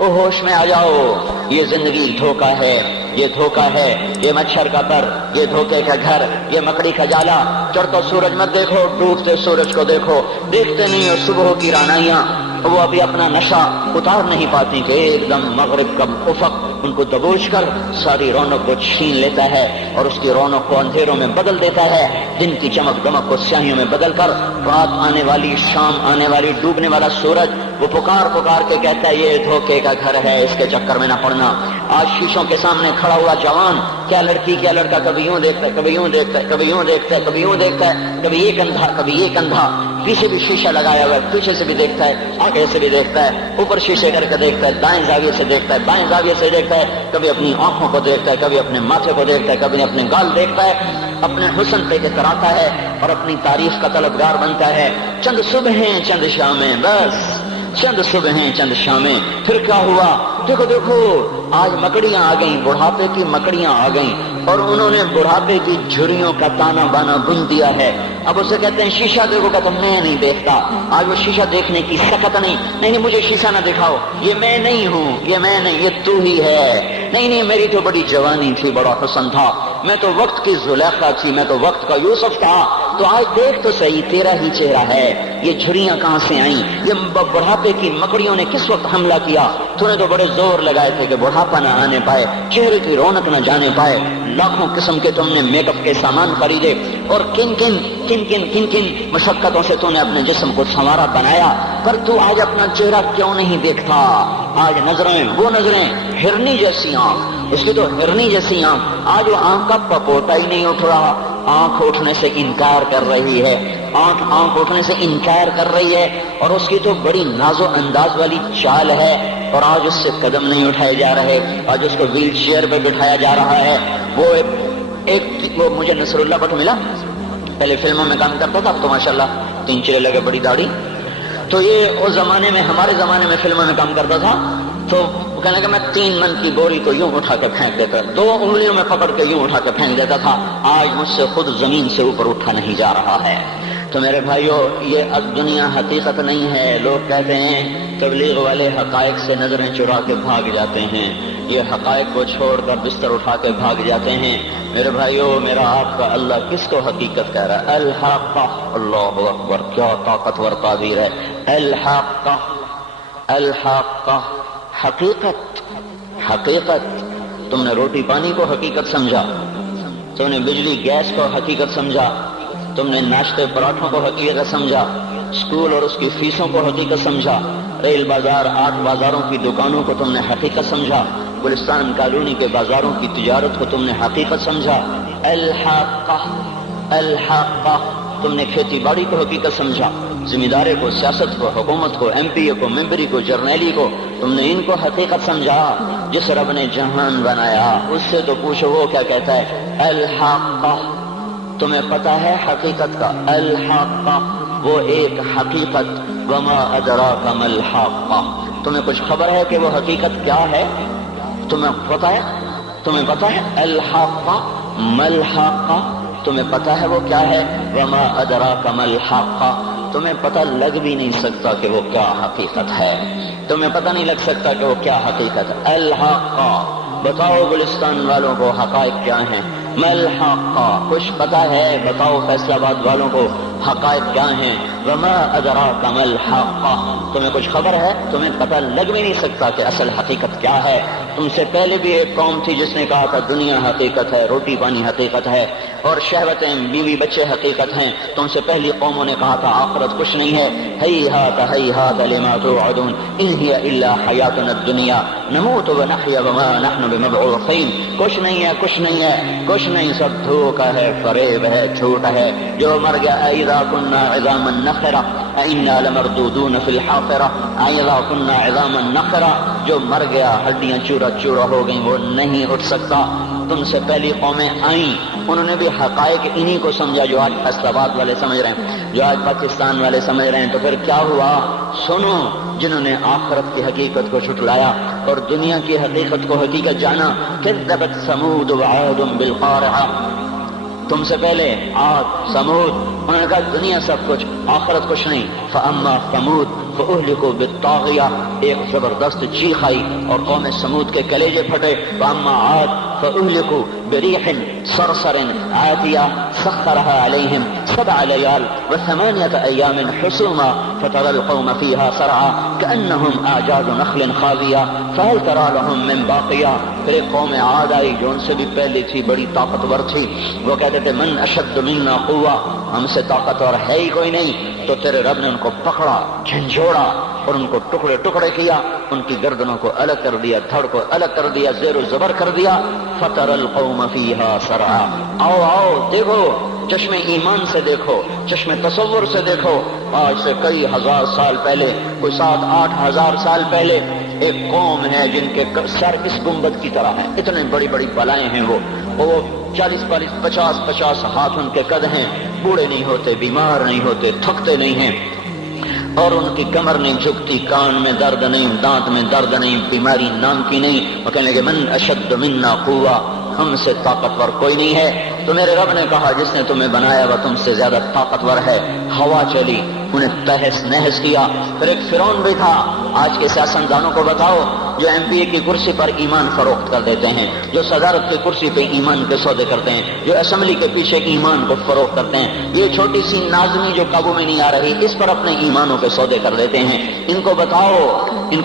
او ہوش میں آ جاؤ، یہ زندگی دھوکہ ہے، یہ دھوکہ ہے، یہ مچھر کا پر، یہ دھوکے کا گھر، یہ مکڑی کا جالا۔ چڑھتا سورج مت دیکھو، ڈوبتے سورج کو دیکھو، دیکھتے نہیں ہو صبح کی رانائیاں، وہ ابھی اپنا نشہ اتار نہیں پاتی کہ ایک دم مغرب کا افق ان کو دبوچ کر ساری رونق کو چھین لیتا ہے اور اس کی رونق کو اندھیروں میں بدل دیتا ہے، دن کی چمک دمک کو سیاہیوں میں بدل کر رات آنے والی، شام آنے والی، ڈوبنے والا سورج وہ پکار پکار کے کہتا ہے یہ دھوکے کا گھر ہے، اس کے چکر میں نہ پڑنا۔ آج شیشوں کے سامنے کھڑا ہوا جوان کیا لڑکی کیا لڑکا کبھی یوں دیکھتا ہے، کبھی یوں دیکھتا ہے، کبھی یوں دیکھتا ہے، کبھی یوں دیکھتا ہے، کبھی ایک اندھا کبھی ایک اندھا، پیچھے بھی شیشہ لگایا ہوا ہے، پیچھے سے بھی دیکھتا ہے، آگے سے بھی دیکھتا ہے، اوپر شیشے کر کے دیکھتا ہے، دائیں زاویے سے دیکھتا ہے، بائیں زاویے سے دیکھتا ہے، کبھی اپنی آنکھوں کو دیکھتا ہے، کبھی اپنے ماتھے کو دیکھتا ہے، کبھی اپنے گال دیکھتا ہے، اپنے حسن پہ اتراتا ہے اور اپنی تعریف کا طلبگار بنتا ہے۔ چند صبحیں چند شامیں، بس چند صبحیں چند شامیں، پھر کیا ہوا؟ دیکھو دیکھو آج مکڑیاں آ گئیں، بڑھاپے کی مکڑیاں آ گئیں اور انہوں نے بڑھاپے کی جھریوں کا تانا بانا بن دیا ہے۔ اب اسے کہتے ہیں شیشہ دیکھو، کہتا میں نہیں دیکھتا۔ آج وہ شیشہ دیکھنے کی سکت نہیں مجھے شیشہ نہ دکھاؤ، یہ میں نہیں ہوں، یہ میں نہیں، یہ تو ہی ہے۔ نہیں میری تو بڑی جوانی تھی، بڑا حسن تھا، میں تو وقت کی زلیخا تھی، میں تو وقت کا یوسف تھا، تو آج دیکھ تو صحیح تیرا ہی چہرہ ہے۔ یہ جھریاں کہاں سے آئیں؟ یہ بڑھاپے کی مکڑیوں نے کس وقت حملہ کیا؟ تو نے تو بڑے زور لگائے تھے کہ بڑھاپا نہ آنے پائے، چہرے کی رونق نہ جانے پائے، لاکھوں قسم کے تم نے میک اپ کے سامان خریدے اور کن کن مشقتوں سے تو نے اپنے جسم کو سنوارا بنایا، پر تو آج اپنا چہرہ کیوں نہیں دیکھتا؟ آج نظریں وہ نظریں، ہرنی جیسی آنکھ، اس کی تو ہرنی جیسی آنکھ، آج وہ آنکھ کا پپوتا ہی نہیں اٹھ رہا، آنکھ اٹھنے سے انکار کر رہی ہے، آنکھ اٹھنے سے انکار کر رہی ہے، اور اس کی تو بڑی ناز و انداز والی چال ہے، اور آج اس سے قدم نہیں اٹھائے جا رہے، آج اس کو ویل چیئر پہ بٹھایا جا رہا ہے۔ وہ مجھے نصر اللہ بٹ ملا، پہلے فلموں میں کام کرتا تھا، اب تو ماشاءاللہ 3 چلے لگے، بڑی داڑھی، تو یہ اس زمانے میں، ہمارے زمانے میں فلموں میں کام کرتا تھا، تو کہنے لگا میں 3 من کی بوری کو یوں اٹھا کے پھینک دیتا، 2 انگلیوں میں پکڑ کے یوں اٹھا کے پھینک دیتا تھا، آج مجھ سے خود زمین سے اوپر اٹھا نہیں جا رہا ہے۔ تو میرے بھائیو، یہ اب دنیا حقیقت نہیں ہے۔ لوگ کہتے ہیں تبلیغ والے حقائق سے نظریں چرا کے بھاگ جاتے ہیں، یہ حقائق کو چھوڑ کر بستر اٹھا کے بھاگ جاتے ہیں۔ میرے بھائیو، میرا آپ کا اللہ کس کو حقیقت کہہ رہا ہے؟ الحق، اللہ اکبر، کیا طاقتور تعبیر ہے، الحق، الحق، حقیقت۔ تم نے روٹی پانی کو حقیقت سمجھا، تم نے بجلی گیس کو حقیقت سمجھا، تم نے ناشتے پراٹھوں کو حقیقت سمجھا، اسکول اور اس کی فیسوں کو حقیقت سمجھا، ریل بازار، 8 بازاروں کی دکانوں کو تم نے حقیقت سمجھا، گلستان کالونی کے بازاروں کی تجارت کو تم نے حقیقت سمجھا۔ الحق، الحق، تم نے کھیتی باڑی کو حقیقت سمجھا، ذمہ داری کو، سیاست کو، حکومت کو، ایم پی اے کو، ممبری کو، جرنیلی کو، تم نے ان کو حقیقت سمجھا۔ جس رب نے جہان بنایا اس سے تو پوچھو وہ کیا کہتا ہے؟ الحق، تمہیں پتا ہے حقیقت کا؟ الحق، وہ ایک حقیقت، وما ادراک ما الحق، تمہیں کچھ خبر ہے کہ وہ حقیقت کیا ہے؟ تمہیں پتا ہے؟ تمہیں پتا ہے الحق ما الحق؟ تمہیں پتا ہے وہ کیا ہے؟ وما ادراک ما الحق، تمہیں پتہ لگ بھی نہیں سکتا کہ وہ کیا حقیقت ہے، تمہیں پتہ نہیں لگ سکتا کہ وہ کیا حقیقت ہے۔ الحق، بتاؤ گلستان والوں کو حقائق کیا ہیں؟ الحق، کچھ پتہ ہے؟ بتاؤ فیصلہ آباد والوں کو حقائق کیا ہیں؟ وما ادراک ما الحق، تمہیں کچھ خبر ہے؟ تمہیں پتہ لگ بھی نہیں سکتا کہ اصل حقیقت کیا ہے۔ تم سے پہلے بھی ایک قوم تھی جس نے کہا تھا دنیا حقیقت ہے، روٹی پانی حقیقت ہے، اور شہوتیں، بیوی بچے حقیقت ہیں۔ تم سے پہلی قوموں نے کہا تھا آخرت کچھ نہیں ہے، ہیہات لما توعدون ان ہی الا حیاتنا الدنیا نموت ونحیا وما نحن بمبعوثین، کچھ نہیں ہے، کچھ نہیں ہے، کچھ نہیں، سب دھوکہ ہے، فریب ہے، جھوٹ ہے۔ جو مر گیا اذا كنا عظاما نخرا انا لمردودون في الحافرہ، اذا كنا عظاما نخرا، جو مر گیا ہڈیاں چورا چورا ہو گئیں، وہ نہیں اٹھ سکتا۔ تم سے پہلی قومیں آئیں، انہوں نے بھی حقائق انہی کو سمجھا جو آج فیصل آباد والے سمجھ رہے ہیں، جو آج پاکستان والے سمجھ رہے ہیں۔ تو پھر کیا ہوا؟ سنو، جنہوں نے آخرت کی حقیقت کو جھٹلایا اور دنیا کی حقیقت کو حقیقت جانا، کذبت ثمود وعاد بالقارعہ، تم سے پہلے عاد، ثمود، انہوں نے کہا دنیا سب کچھ، آخرت کچھ نہیں۔ فاما ثمود فأهلكوا بالطاغیہ، ایک زبردست چیخ آئی اور قوم سمود کے کلیجے پھٹے. واما عاد فأهلكوا بريح صرصر عاتية سخرها عليهم 7 ليال و8 أيام حسوما فترى القوم فيها صرعى كأنهم أعجاز نخل خاوية فهل ترى لهم من باقية. پھر ایک قوم عاد آئی جو ان سے بھی پہلے تھی، بڑی طاقتور تھی. وہ کہتے تھے من اشد منا قوة، ہم سے طاقتور ہے ہی کوئی نہیں. تو تیرے رب نے ان کو پکڑا، جھنجھوڑا اور ان کو ٹکڑے ٹکڑے کیا، ان کی گردنوں کو الگ کر دیا، دھڑ کو الگ کر دیا، زیر و زبر کر دیا. فتر القوم فیہا سرعا. آؤ آؤ دیکھو، چشم ایمان سے دیکھو، چشم تصور سے دیکھو. آج سے کئی ہزار سال پہلے، کوئی 7-8 ہزار سال پہلے ایک قوم ہے جن کے سر اس گنبد کی طرح ہیں، اتنے بڑی بڑی بلائیں ہیں. وہ 40-40 50-50 ہاتھ ان کے قد ہیں، بوڑھے نہیں ہوتے، بیمار نہیں ہوتے، تھکتے نہیں ہیں، اور ان کی کمر نہیں جھکتی، کان میں درد نہیں، دانت میں درد نہیں، بیماری نام کی نہیں. وہ کہنے لگے من اشد منا قوة، ہم سے طاقتور کوئی نہیں ہے. تو میرے رب نے کہا جس نے تمہیں بنایا وہ تم سے زیادہ طاقتور ہے. ہوا چلی، انہیں تہس نہس کیا. پھر ایک فرعون بھی تھا. آج کے سیاستدانوں کو بتاؤ جو ایم پی اے کی کرسی پر ایمان فروخت کر دیتے ہیں، جو صدارت کی کرسی پہ ایمان کے سودے کرتے ہیں، جو اسمبلی کے پیچھے ایمان کو فروخت کرتے ہیں، یہ چھوٹی سی نازمی جو قابو میں نہیں آ رہی، اس پر اپنے ایمانوں کے سودے کر دیتے ہیں. ان کو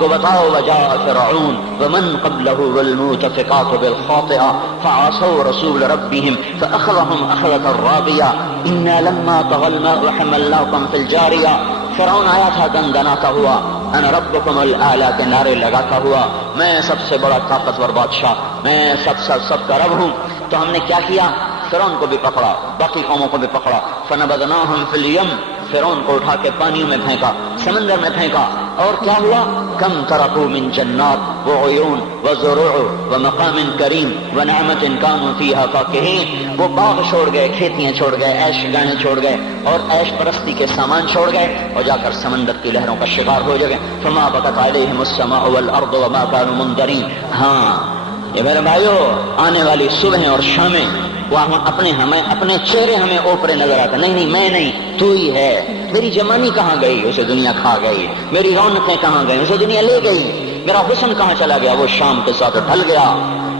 بتاؤ وجاء فرعون ومن قبله والمؤتفقات بالخاطئة فعصوا رسول ربهم فأخذهم أخذة رابية إنا لما طغى الماء حملناكم في الجارية. فرعون آیا تھا دندناتا ہوا، انا ربکم الاعلی کے نعرے لگاتا ہوا، میں سب سے بڑا طاقتور بادشاہ، میں سب کا رب ہوں. تو ہم نے کیا کیا؟ فرعون کو بھی پکڑا، باقی قوموں کو بھی پکڑا. فنبذناہم فی الیم، فرعون کو اٹھا کے پانیوں میں پھینکا، سمندر میں پھینکا. اور کیا ہوا؟ کم ترکوا من جنات وعیون وزروع ومقام کریم ونعمت کانوا فیہا فاکہین. وہ باغ چھوڑ گئے، کھیتیاں چھوڑ گئے، عیش گاہیں چھوڑ گئے اور عیش پرستی کے سامان چھوڑ گئے اور جا کر سمندر کی لہروں کا شکار ہو جائے. فما بکت علیہم السماء والارض وما كانوا منظرین. ہاں یہ میرے بھائیو، آنے والی صبح اور شامیں وہاں اپنے چہرے ہمیں اوپرے نظر آتے. نہیں میں نہیں، تو ہی ہے. میری جوانی کہاں گئی؟ اسے دنیا کھا گئی. میری رونقیں کہاں گئی؟ اسے دنیا لے گئی. میرا حسن کہاں چلا گیا؟ وہ شام کے ساتھ ڈھل گیا.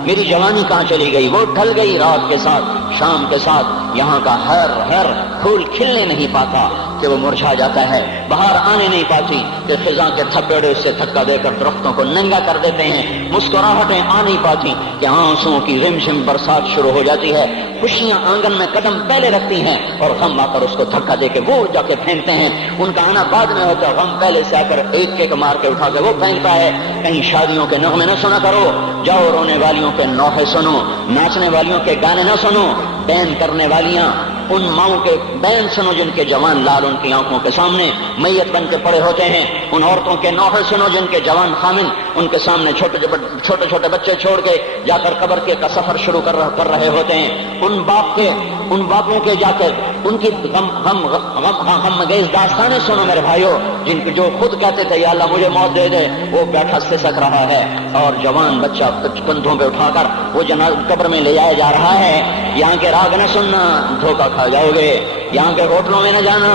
میری جوانی کہاں چلی گئی؟ وہ ڈھل گئی رات کے ساتھ، شام کے ساتھ. یہاں کا ہر پھول کھلنے نہیں پاتا کہ وہ مرجھا جاتا ہے، بہار آنے نہیں پاتی کہ خزاں کے تھپیڑے سے دھکا دے کر درختوں کو ننگا کر دیتے ہیں. مسکراہٹیں آ نہیں پاتی کہ آنسوؤں کی رمجم برسات شروع ہو جاتی ہے. خوشیاں آنگن میں قدم پہلے رکھتی ہیں اور غم آ کر اس کو دھکا دے کے وہ جا کے پھینکتے ہیں. ان کا آنا بعد میں ہوتا ہے، غم پہلے سے آ کر ایک مار کے اٹھا کے وہ پھینکتا ہے. کہیں شادیوں کے نغمے نہ سنا کرو، جاؤ رونے والیوں کے نوحے سنو، ناچنے والیوں کے گانے نہ سنو. بین کرنے والیاں ان ماؤں کے بین سنو جن کے جوان لال ان کی آنکھوں کے سامنے میت بن کے پڑے ہوتے ہیں. ان عورتوں کے نوحے سنو جن کے جوان خامن ان کے سامنے چھوٹے چھوٹے بچے چھوڑ کے جا کر قبر کے کا سفر شروع کر رہے ہوتے ہیں. ان باپوں کے جا کر ان کی غم گیز داستانیں سنو میرے بھائیو، جن کے جو خود کہتے تھے یا اللہ مجھے موت دے دے، وہ بیٹھا سسک رہا ہے اور جوان بچہ کندھوں پہ اٹھا کر وہ قبر میں لے جایا جا رہا ہے. یہاں کے راگ نہ سننا، دھوکہ کھا جاؤ گے. یہاں کے ہوٹلوں میں نہ جانا،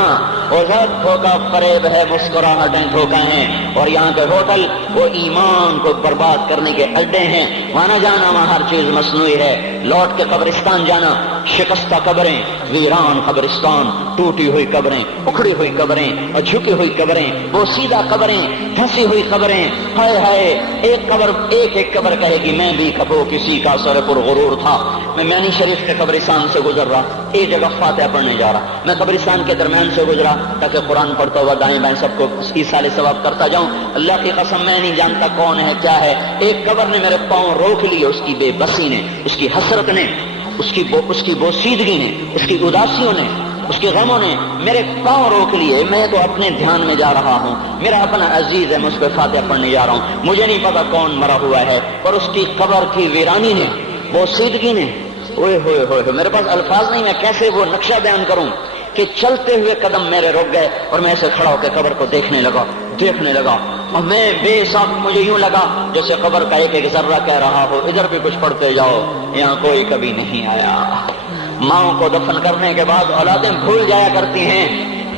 اور دھوکہ فریب ہے، مسکراہٹیں دھوکہ ہیں. اور یہاں کے ہوٹل وہ ایمان کو برباد کرنے کے اڈے ہیں. وہاں نہ جانا، وہاں ہر چیز مصنوعی ہے. لوٹ کے قبرستان جانا، شکستہ قبریں، ویران قبرستان، ٹوٹی ہوئی قبریں، اکھڑی ہوئی قبریں اور جھکی ہوئی قبریں، وہ سیدھا قبریں، دھنسی ہوئی قبریں. ہائے ہائے، ایک قبر کہے گی میں بھی کبھی کسی کا سر پر غرور تھا. میں مینی شریف کے قبرستان سے گزر رہا، ایک جگہ فاتحہ پڑھنے جا رہا، میں قبرستان کے درمیان سے گزرا تاکہ قرآن پڑھتا ہوا دائیں بائیں سب کو ایصال ثواب کرتا جاؤں. اللہ کی قسم میں نہیں جانتا کون ہے کیا ہے. ایک قبر نے میرے پاؤں روک لیے، اس کی بے بسی نے، اس کی حسرت نے، اس کی بوسیدگی نے، اس کی اداسیوں نے، اس کے غموں نے میرے پاؤں روک لیے. میں تو اپنے دھیان میں جا رہا ہوں، میرا اپنا عزیز ہے، میں اس پہ فاتحہ پڑھنے جا رہا ہوں. مجھے نہیں پتا کون مرا ہوا ہے، پر اس کی قبر کی ویرانی نے، بوسیدگی نے، اوئے ہوئے ہوئے، میرے پاس الفاظ نہیں، میں کیسے وہ نقشہ بیان کروں کہ چلتے ہوئے قدم میرے رک گئے اور میں ایسے کھڑا ہو کے قبر کو دیکھنے لگا اور میں بے ساکھ مجھے یوں لگا جیسے قبر کا ایک ذرہ کہہ رہا ہو ادھر بھی کچھ پڑھتے جاؤ، یہاں کوئی کبھی نہیں آیا. ماؤں کو دفن کرنے کے بعد اولادیں بھول جایا کرتی ہیں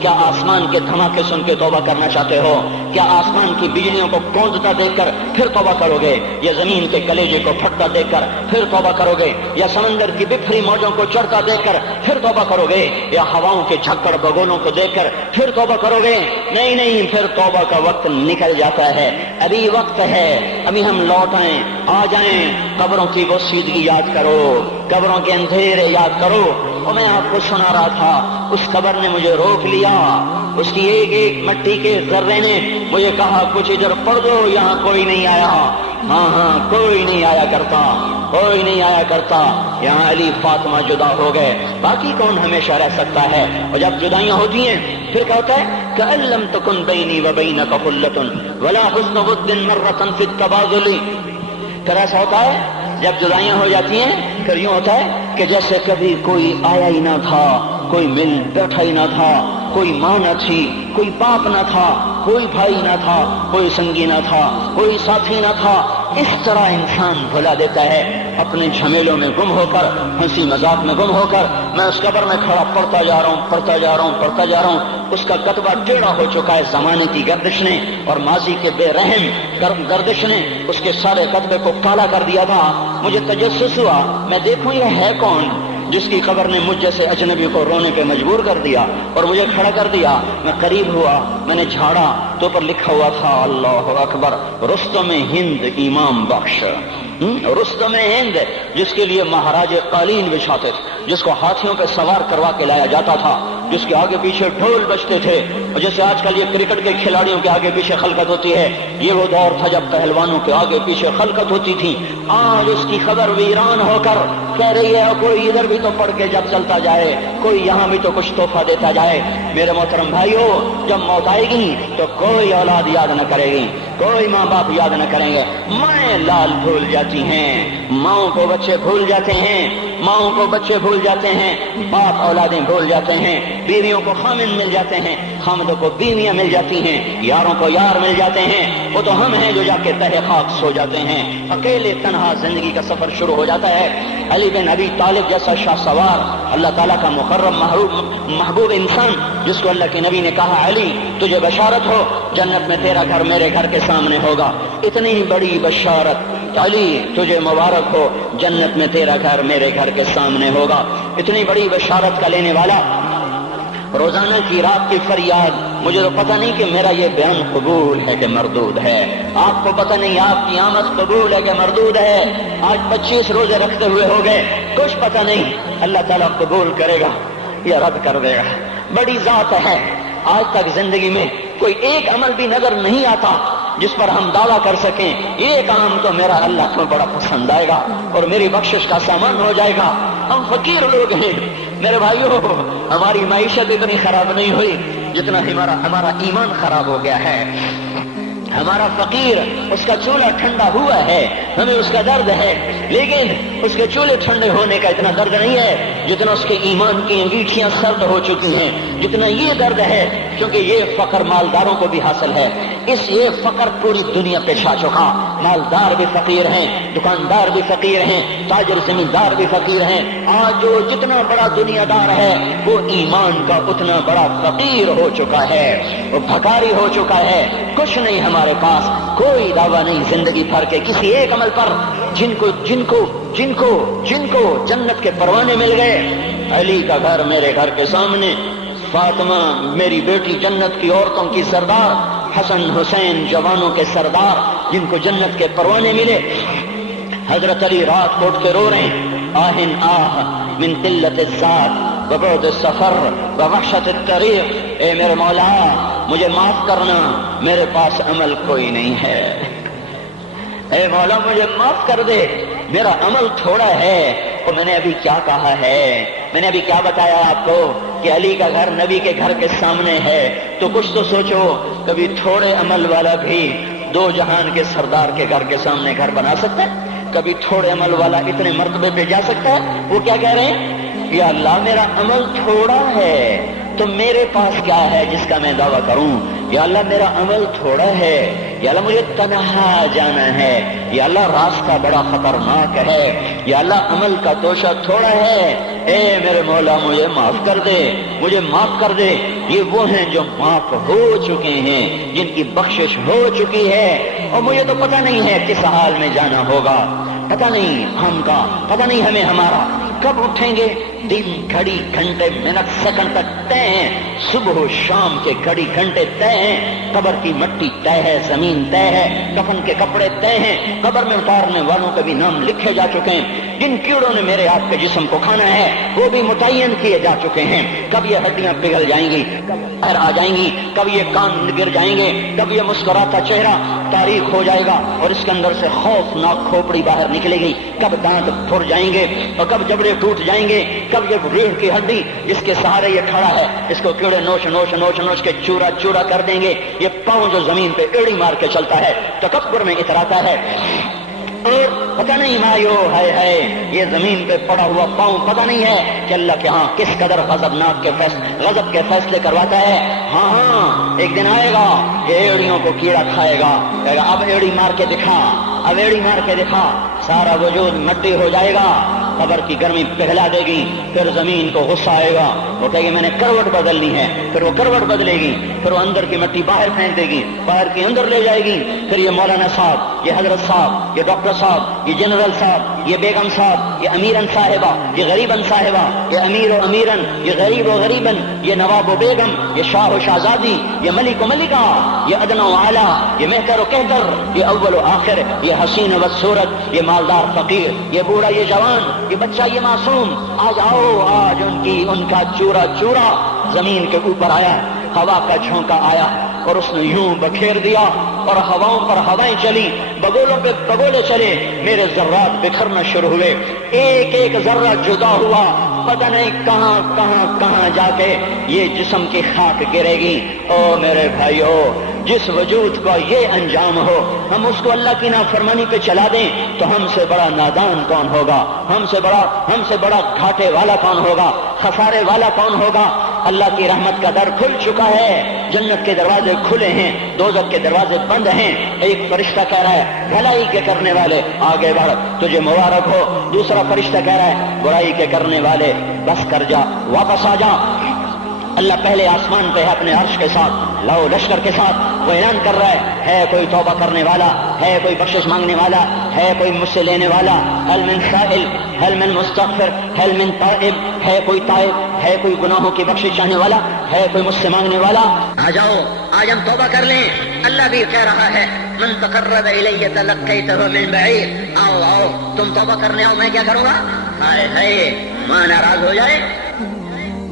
کیا آسمان کے دھماکے سن کے توبہ کرنا چاہتے ہو؟ کیا آسمان کی بجلیوں کو گونجتا دیکھ کر پھر توبہ کرو گے؟ یا زمین کے کلیجے کو پھٹتا دیکھ کر پھر توبہ کرو گے؟ یا سمندر کی بکھری موجوں کو چڑھتا دیکھ کر پھر توبہ کرو گے؟ یا ہواؤں کے جھکڑ بگولوں کو دیکھ کر پھر توبہ کرو گے؟ نہیں نہیں، پھر توبہ کا وقت نکل جاتا ہے، ابھی وقت ہے، ابھی ہم لوٹ آئیں، آ جائیں، قبروں کی وہ سیدگی یاد کرو، قبروں کے اندھیرے یاد کرو۔ اور میں آپ کو سنا رہا تھا، اس قبر نے مجھے روک لیا، اس کی ایک ایک مٹی کے ذرے نے مجھے کہا کچھ ادھر پڑھ دو، یہاں کوئی نہیں آیا۔ ہاں کوئی نہیں آیا کرتا، کوئی نہیں آیا کرتا، یہاں علی فاطمہ جدا ہو گئے، باقی کون ہمیشہ رہ سکتا ہے؟ اور جب جدائیاں ہوتی ہیں پھر کیا ہوتا ہے؟ کأن لم تکن بینی وبینک خلۃ ولا حسن ود مرۃ فی التبادل۔ پھر ایسا ہوتا ہے جب جدائیاں ہو جاتی ہیں پھر یوں ہوتا ہے کہ جیسے کبھی کوئی آیا ہی نہ تھا، کوئی مل بیٹھا ہی نہ تھا، کوئی ماں نہ تھی، کوئی باپ نہ تھا، کوئی بھائی نہ تھا، کوئی سنگی نہ تھا، کوئی ساتھی نہ تھا۔ اس طرح انسان بھلا دیتا ہے اپنے جھمیلوں میں گم ہو کر، ہنسی مذاق میں گم ہو کر۔ میں اس قبر میں کھڑا پڑھتا جا رہا ہوں، پڑھتا جا رہا ہوں، پڑھتا جا رہا ہوں، اس کا کتبہ ٹیڑھا ہو چکا ہے زمانے کی گردش نے اور ماضی کے بے رحم گردش نے اس کے سارے کتبے کو کالا کر دیا تھا۔ مجھے تجسس ہوا، میں دیکھوں یہ ہے کون جس کی خبر نے مجھ جیسے اجنبی کو رونے پہ مجبور کر دیا اور مجھے کھڑا کر دیا۔ میں قریب ہوا، میں نے جھاڑا تو پر لکھا ہوا تھا اللہ اکبر، رستم ہند امام بخش۔ رستم ہند، جس کے لیے مہاراج قالین بچھاتے تھے، جس کو ہاتھیوں پہ سوار کروا کے لایا جاتا تھا، جس کے آگے پیچھے ڈھول بجتے تھے، اور جیسے آج کل یہ کرکٹ کے کھلاڑیوں کے آگے پیچھے خلقت ہوتی ہے، یہ وہ دور تھا جب پہلوانوں کے آگے پیچھے خلقت ہوتی تھی۔ آج اس کی خبر ویران ہو کر کہہ رہی ہے کوئی ادھر بھی تو پڑھ کے جب چلتا جائے، کوئی یہاں بھی تو کچھ تحفہ دیتا جائے۔ میرے محترم بھائیو، جب موت آئے گی تو کوئی اولاد یاد نہ کرے گی، کوئی ماں باپ یاد نہ کریں گے، مائیں لال بھول جاتی ہیں، ماؤں کو بچے بھول جاتے ہیں، ماؤں کو بچے بھول جاتے ہیں، باپ اولادیں بھول جاتے ہیں، بیویوں کو خامن مل جاتے ہیں، خامدوں کو بیویاں مل جاتی ہیں، یاروں کو یار مل جاتے ہیں۔ وہ تو ہم ہیں جو جا کے تہہ خاک سو جاتے ہیں، اکیلے تنہا زندگی کا سفر شروع ہو جاتا ہے۔ علی بن ابی طالب جیسا شاہ سوار، اللہ تعالیٰ کا مقرب محبوب انسان، جس کو اللہ کے نبی نے کہا علی تجھے بشارت ہو، جنت میں تیرا گھر میرے گھر کے سامنے ہوگا، اتنی بڑی بشارت، علی تجھے مبارک ہو، جنت میں تیرا گھر میرے گھر کے سامنے ہوگا۔ اتنی بڑی بشارت کا لینے والا، روزانہ کی رات کی فریاد، مجھے تو پتہ نہیں کہ میرا یہ بیان قبول ہے کہ مردود ہے، آپ کو پتہ نہیں آپ کی آمد قبول ہے کہ مردود ہے۔ آج 25 روزے رکھتے ہوئے ہو گئے، کچھ پتہ نہیں اللہ تعالیٰ قبول کرے گا یا رد کر دے گا، بڑی ذات ہے۔ آج تک زندگی میں کوئی ایک عمل بھی نظر نہیں آتا جس پر ہم دعویٰ کر سکیں یہ کام تو میرا اللہ کو بڑا پسند آئے گا اور میری بخشش کا سامان ہو جائے گا۔ ہم فقیر لوگ ہیں میرے بھائیوں، ہماری معیشت اتنی خراب نہیں ہوئی جتنا ہمارا ایمان خراب ہو گیا ہے۔ ہمارا فقیر، اس کا چولہا ٹھنڈا ہوا ہے، ہمیں اس کا درد ہے، لیکن اس کے چولہے ٹھنڈے ہونے کا اتنا درد نہیں ہے جتنا اس کے ایمان کی انگیٹھیاں سرد ہو چکی ہیں، جتنا یہ درد ہے، کیونکہ یہ فقر مالداروں کو بھی حاصل ہے۔ یہ فقر پوری دنیا پہ چھا چکا، مالدار بھی فقیر ہیں، دکاندار بھی فقیر ہیں، تاجر زمیندار بھی فقیر ہیں۔ آج جو جتنا بڑا دنیا دار ہے وہ ایمان کا اتنا بڑا فقیر ہو چکا ہے، وہ بھکاری ہو چکا ہے۔ کچھ نہیں ہمارے پاس، کوئی دعویٰ نہیں زندگی بھر کے کسی ایک عمل پر، جن کو جنت کے پروانے مل گئے۔ علی کا گھر میرے گھر کے سامنے، فاطمہ میری بیٹی جنت کی عورتوں کی سردار، حسن حسین جوانوں کے سردار جن کو جنت کے پروانے ملے۔ حضرت علی رات کو اٹھ کے رو رہے ہیں، آہن آہ من قلت الذات وبعد السفر ووحشت الطریق، اے میرے مولا مجھے معاف کرنا، میرے پاس عمل کوئی نہیں ہے، اے مولا مجھے معاف کر دے، میرا عمل تھوڑا ہے۔ اور میں نے ابھی کیا کہا ہے، میں نے ابھی کیا بتایا آپ کو کہ علی کا گھر نبی کے گھر کے سامنے ہے، تو کچھ تو سوچو، کبھی تھوڑے عمل والا بھی دو جہان کے سردار کے گھر کے سامنے گھر بنا سکتا ہے؟ کبھی تھوڑے عمل والا اتنے مرتبے پہ جا سکتا ہے؟ وہ کیا کہہ رہے ہیں، یا اللہ میرا عمل تھوڑا ہے تو میرے پاس کیا ہے جس کا میں دعویٰ کروں؟ یا اللہ میرا عمل تھوڑا ہے، یا اللہ مجھے تنہا جانا ہے، یا اللہ راستہ بڑا خطرناک ہے، یا اللہ عمل کا توشہ تھوڑا ہے، اے میرے مولا مجھے معاف کر دے، مجھے معاف کر دے۔ یہ وہ ہیں جو معاف ہو چکے ہیں، جن کی بخشش ہو چکی ہے، اور مجھے تو پتہ نہیں ہے کس حال میں جانا ہوگا، پتہ نہیں ہم کا، پتہ نہیں ہمیں ہمارا کب اٹھیں گے۔ دن گھڑی گھنٹے منٹ سیکنڈ تک طے ہیں، صبح و شام کے گھڑی گھنٹے طے ہیں، قبر کی مٹی طے ہے، زمین طے ہے، کفن کے کپڑے طے ہیں، قبر میں اتارنے والوں کے بھی نام لکھے جا چکے ہیں۔ جن کیڑوں نے میرے آپ کے جسم کو کھانا ہے وہ بھی متعین کیے جا چکے ہیں۔ کب یہ ہڈیاں پگھل جائیں گی، کب باہر آ جائیں گی، کب یہ کان گر جائیں گے، کب یہ مسکراتا چہرہ تاریخ ہو جائے گا اور اس کے اندر سے خوفناک کھوپڑی باہر نکلے گی، کب دانت پھر جائیں گے اور کب جبڑے ٹوٹ جائیں گے، کب یہ ریڑھ کی ہڈی جس کے سہارے یہ کھڑا ہے اس کو کیڑے نوچ نوچ نوچ نوچ کے چورا چورا کر دیں گے۔ یہ پاؤں جو زمین پہ ایڑی مار کے چلتا ہے، تکبر میں اتراتا ہے، اور پتہ نہیں مایو ہے یہ زمین پہ پڑا ہوا پاؤں پتہ نہیں ہے کہ اللہ کے ہاں کس قدر غضب کے فیصلے کرواتا ہے۔ ہاں ہاں ایک دن آئے گا یہ ایڑیوں کو کیڑا کھائے گا، کہے گا اب ایڑی مار کے دکھا، اب ایڑی مار کے دکھا، سارا وجود مٹی ہو جائے گا، قبر کی گرمی پگھلا دے گی، پھر زمین کو غصہ آئے گا، وہ کہے گی میں نے کروٹ بدلنی ہے، پھر وہ کروٹ بدلے گی، پھر وہ اندر کی مٹی باہر پھینک دے گی، باہر کی اندر لے جائے گی، پھر یہ مولانا صاحب، یہ حضرت صاحب، یہ ڈاکٹر صاحب، یہ جنرل صاحب، یہ بیگم صاحب، یہ امیرن صاحبہ، یہ غریبن صاحبہ، یہ امیر و امیرن، یہ غریب و غریبن، یہ نواب و بیگم، یہ شاہ و شہزادی، یہ ملک و ملکہ، یہ ادنی و اعلیٰ، یہ مہتر و کہتر، یہ اول و آخر، یہ حسین و صورت، یہ مالدار فقیر، یہ بوڑھا یہ جوان، یہ بچہ یہ معصوم، آج آؤ، آج ان کا چورا چورا زمین کے اوپر آیا، ہوا کا جھونکا آیا اور اس نے یوں بکھیر دیا اور ہواؤں پر ہوائیں چلی، بگولوں پہ بگولے چلے، میرے ذرات بکھرنا شروع ہوئے، ایک ایک ذرہ جدا ہوا، پتہ نہیں کہاں کہاں کہاں جا کے یہ جسم کی خاک گرے گی۔ او میرے بھائیو، جس وجود کا یہ انجام ہو، ہم اس کو اللہ کی نافرمانی پہ چلا دیں تو ہم سے بڑا نادان کون ہوگا، ہم سے بڑا گھاٹے والا کون ہوگا، خسارے والا کون ہوگا۔ اللہ کی رحمت کا در کھل چکا ہے، جنت کے دروازے کھلے ہیں، دوزخ کے دروازے بند ہیں۔ ایک فرشتہ کہہ رہا ہے بھلائی کے کرنے والے آگے بڑھ، تجھے مبارک ہو۔ دوسرا فرشتہ کہہ رہا ہے برائی کے کرنے والے بس کر جا، واپس آ جا۔ اللہ پہلے آسمان پہ ہے اپنے عرش کے ساتھ، لاؤ لشکر کے ساتھ، وہ اعلان کر رہا ہے کوئی توبہ کرنے والا، ہے کوئی بخشش مانگنے والا، ہے کوئی مجھ سے لینے والا، هل من سائل، هل من مستغفر، هل من تائب، ہے کوئی تائب، ہے کوئی گناہوں کی بخشش چاہنے والا، ہے کوئی مجھ سے مانگنے والا، آ جاؤ آج ہم توبہ کر لیں۔ اللہ بھی کہہ رہا ہے من تقرب الی تلقیتہ من بعید، آؤ آؤ تم توبہ کرنے آؤ، میں کیا کروں گا؟ ہائے ہائے، ماں ناراض ہو جائے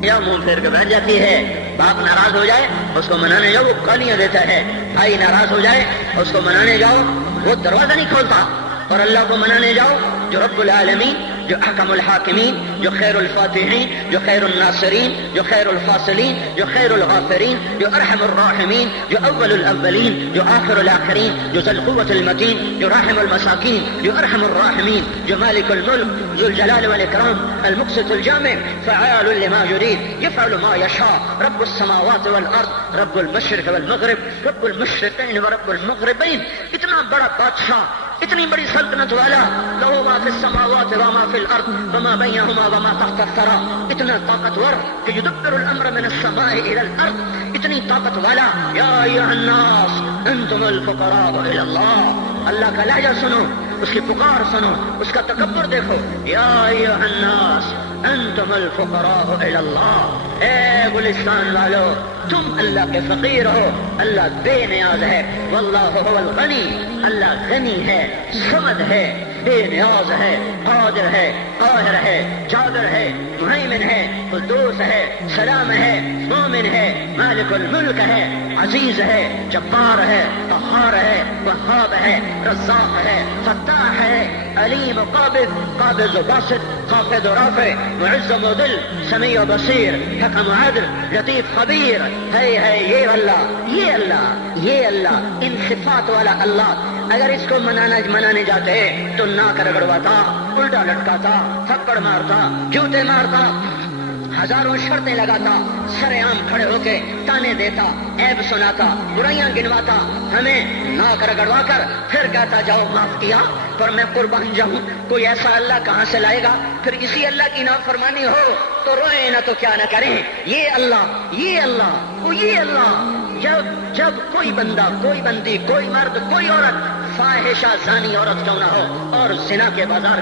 یا منہ پھیر کے بیٹھ جاتی ہے، باپ ناراض ہو جائے اس کو منانے جاؤ وہ گالیاں دیتا ہے، بھائی ناراض ہو جائے اس کو منانے جاؤ وہ دروازہ نہیں کھولتا، اور اللہ کو منانے جاؤ جو رب العالمین، جو احکم الحاکمین، جو خیر الفاتحین، جو خیر الناصرین، جو خیر الفاصلین، جو خیر الغافرین، جو ارحم الراحمین، جو اول الاولین، جو آخر الاخرین، جو ذو القوة المتین، جو راحم المساکین، جو ارحم الراحمین، جو مالک الملک، ذو الجلال والاکرام، المقسط الجامع، فعال لما يريد، يفعل ما يشاء، رب السماوات والارض، رب المشرق والمغرب، رب المشرقین ورب المغربین، اتنا بڑا بادشاہ، اتنی بڑی سلطنت والا، لہو ما فی السماوات وما فی الارض وما بینہما وما تحت الثری، اتنا طاقتور کہ یدبر الامر من السماء الى الارض، اتنی طاقت والا۔ یا ایھا الناس انتم الفقراء الی اللہ، اللہ کا لہجہ سنو، اس کی پکار سنو، اس کا تکبر دیکھو۔ یا ایھا الناس انتم الفقراء الی اللہ، اے گلستان والو تم اللہ کے فقیر ہو، اللہ بے نیاز ہے، واللہ هو الغنی، اللہ غنی ہے، صمد ہے، بے نیاز ہے، قادر ہے، قاہر ہے، جابر ہے، مہیمن ہے، قدوس ہے، سلام ہے، مومن ہے، مالک الملک ہے، عزیز ہے، جبار ہے، قہار ہے، وہاب ہے، رزاق ہے، فتاح ہے، علیم قابض، قابض و باسط، خافض و رافع، معز و مذل، سمیع و بصیر، حکم و عدل، لطیف خبیر، ہے یہ اللہ، یہ اللہ، یہ اللہ، ان صفات والا اللہ۔ اگر اس کو منانے جاتے تو ناک رگڑواتا، الٹا لٹکاتا، تھپڑ مارتا، جوتے مارتا، ہزاروں شرطیں لگاتا، سر عام کھڑے ہو کے تانے دیتا، عیب سناتا، برائیاں گنواتا، ہمیں ناک رگڑوا کر پھر کہتا جاؤ معاف کیا پر میں قربان جاؤں، کوئی ایسا اللہ کہاں سے لائے گا؟ پھر اسی اللہ کی نافرمانی ہو تو روئیں نہ تو کیا نہ کریں، یہ اللہ، یہ اللہ، وہ یہ اللہ۔ جب کوئی بندہ، کوئی بندی، کوئی مرد، کوئی عورت فاحشہ زانی عورت کیوں نہ ہو اور زنا کے بازار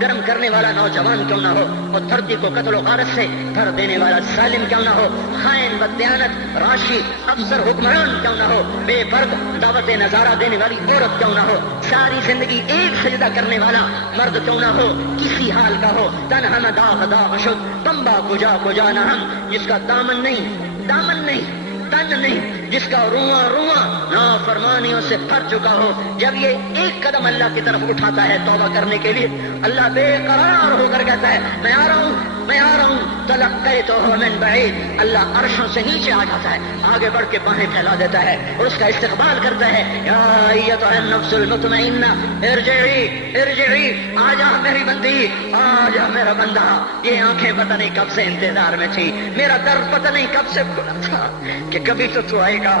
گرم کرنے والا نوجوان کیوں نہ ہو اور دھرتی کو قتل و غارت سے بھر دینے والا ظالم کیوں نہ ہو، خائن، بددیانت، راشی، افسر، حکمران کیوں نہ ہو، بے پرد دعوت نظارہ دینے والی عورت کیوں نہ ہو، ساری زندگی ایک سجدہ کرنے والا مرد کیوں نہ ہو، کسی حال کا ہو، تن ہم داغ داغ شد تمبا کجا نہ ہم، جس کا دامن نہیں تن نہیں، جس کا رواں نافرمانیوں سے بھر چکا ہو، جب یہ ایک قدم اللہ کی طرف اٹھاتا ہے توبہ کرنے کے لیے، اللہ بے قرار ہو کر کہتا ہے میں آ رہا ہوں، تلقیتہ من بعید، اللہ عرشوں سے نیچے آ جاتا ہے، آگے بڑھ کے باہیں پھیلا دیتا ہے اور اس کا استقبال کرتا ہے، یا ایتھا النفس المطمئنہ ارجعی، آ جا میری بندی، آ جا میرا بندہ، یہ آنکھیں پتہ نہیں کب سے انتظار میں تھی، میرا در پتہ نہیں کب سے کھلا تھا کہ کبھی تو آئے گا،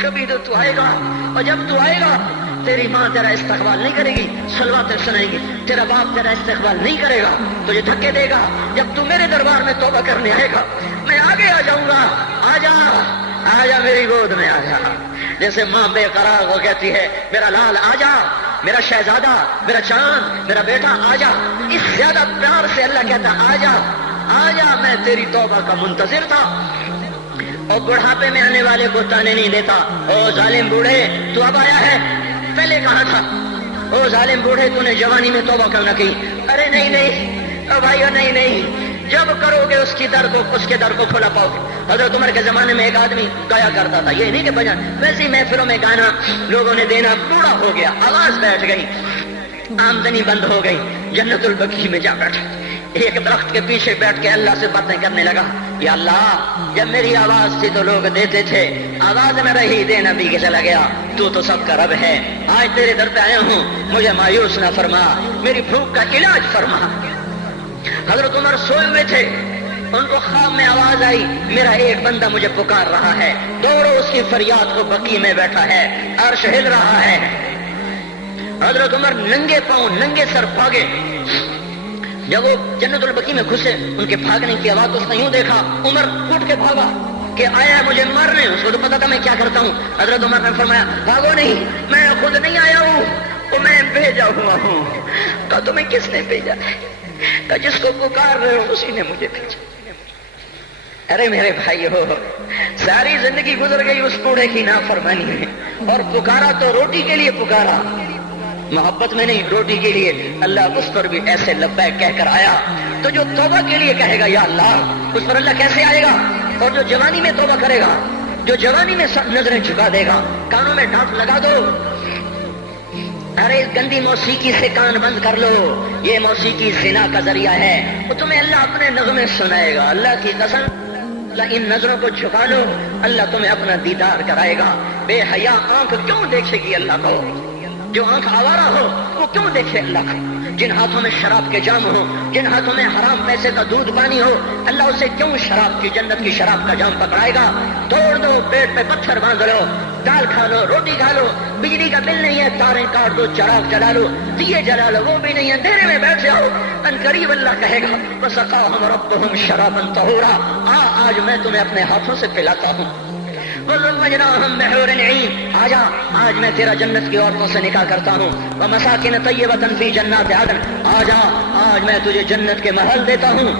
کبھی تو آئے گا، اور جب تو آئے گا تیری ماں تیرا استقبال نہیں کرے گی، صلواتیں سنائیں گی، تیرا باپ تیرا استقبال نہیں کرے گا، تجھے دھکے دے گا، جب تو میرے دربار میں توبہ کرنے آئے گا میں آگے آ جاؤں گا، آ جا میری گود میں آ جا، جیسے ماں بے قرار ہو کہتی ہے میرا لال آ جا، میرا شہزادہ، میرا چاند، میرا بیٹا آ جا، اس زیادہ پیار سے اللہ کہتا آ جا، میں تیری توبہ کا منتظر تھا۔ اور بڑھاپے میں آنے والے کو تانے نہیں دیتا، او ظالم بوڑھے تو اب آیا ہے، پہلے کہاں تھا، او ظالم بوڑھے تو نے جوانی میں توبہ کیوں نہ کی؟ ارے نہیں بھائیو، نہیں، جب کرو گے اس کے در کو کھلا پاؤ گے۔ حضرت عمر کے زمانے میں ایک آدمی گایا کرتا تھا، یہ نہیں کہ بجان، ویسے محفلوں میں گانا لوگوں نے دینا، بوڑھا ہو گیا، آواز بیٹھ گئی، آمدنی بند ہو گئی، جنت البقیع میں جا بیٹھا، ایک درخت کے پیچھے بیٹھ کے اللہ سے باتیں کرنے لگا، یا اللہ جب میری آواز تھی تو لوگ دیتے تھے، آواز میں رہی دینا بھی کے چلا گیا، تو سب کا رب ہے، آج تیرے در پہ آیا ہوں، مجھے مایوس نہ فرما، میری بھوک کا علاج فرما۔ حضرت عمر سوئے ہوئے تھے، ان کو خواب میں آواز آئی میرا ایک بندہ مجھے پکار رہا ہے، دوڑو اس کی فریاد کو، بقیع میں بیٹھا ہے، عرش ہل رہا ہے۔ حضرت عمر ننگے پاؤں ننگے سر بھاگے، جب وہ جنت البقیع میں گھسے ان کے بھاگنے کی آواز تو اس نے یوں دیکھا، عمر اٹھ کے بھاگا کہ آیا مجھے مارنے، اس کو تو پتا تھا میں کیا کرتا ہوں۔ حضرت عمر نے فرمایا بھاگو نہیں، میں خود نہیں آیا ہوں، وہ میں بھیجا ہوا ہوں۔ کہا تمہیں کس نے بھیجا؟ کہا جس کو پکار رہے ہو اسی نے مجھے بھیجا۔ ارے میرے بھائی ہو، ساری زندگی گزر گئی اس بوڑھے کی نافرمانی میں، اور پکارا تو روٹی کے لیے پکارا، محبت میں نہیں، روٹی کے لیے۔ اللہ اس پر بھی ایسے لبیک کہہ کر آیا، تو جو توبہ کے لیے کہے گا یا اللہ، اس پر اللہ کیسے آئے گا؟ اور جو جوانی میں توبہ کرے گا، جو جوانی میں سب نظریں جھکا دے گا، کانوں میں ڈانٹ لگا دو، ارے گندی موسیقی سے کان بند کر لو، یہ موسیقی زنا کا ذریعہ ہے، وہ تمہیں اللہ اپنے نغمے سنائے گا، اللہ کی قسم، اللہ ان نظروں کو جھکا لو، اللہ تمہیں اپنا دیدار کرائے گا۔ بے حیا آنکھ کیوں دیکھے گی اللہ کو؟ جو آنکھ آوارہ ہو وہ کیوں دیکھے اللہ کو؟ جن ہاتھوں میں شراب کے جام ہو، جن ہاتھوں میں حرام پیسے کا دودھ پانی ہو، اللہ اسے کیوں شراب کی، جنت کی شراب کا جام پکڑائے گا؟ توڑ دو، پیٹ پہ پتھر باندھ لو، دال کھا لو، روٹی کھا لو، بجلی کا بل نہیں ہے تاریں کاٹ دو، چراغ جلا لو، دیے جلا لو، وہ بھی نہیں ہے، اندھیرے میں بیٹھ جاؤ، ان قریب اللہ کہے گا وَسَقَاهُمْ رَبُّهُمْ شَرَابًا طَهُورًا، آج میں تمہیں اپنے ہاتھوں سے پلاتا ہوں۔ وَزَوَّجْنَاهُمْ بِحُورٍ عِينٍ، آج میں تیرا جنت کی عورتوں سے نکاح کرتا ہوں۔ وَمَسَاكِنَ طَيِّبَةً فِي جَنَّاتِ عَدْنٍ، آج میں تجھے جنت کے محل دیتا ہوں۔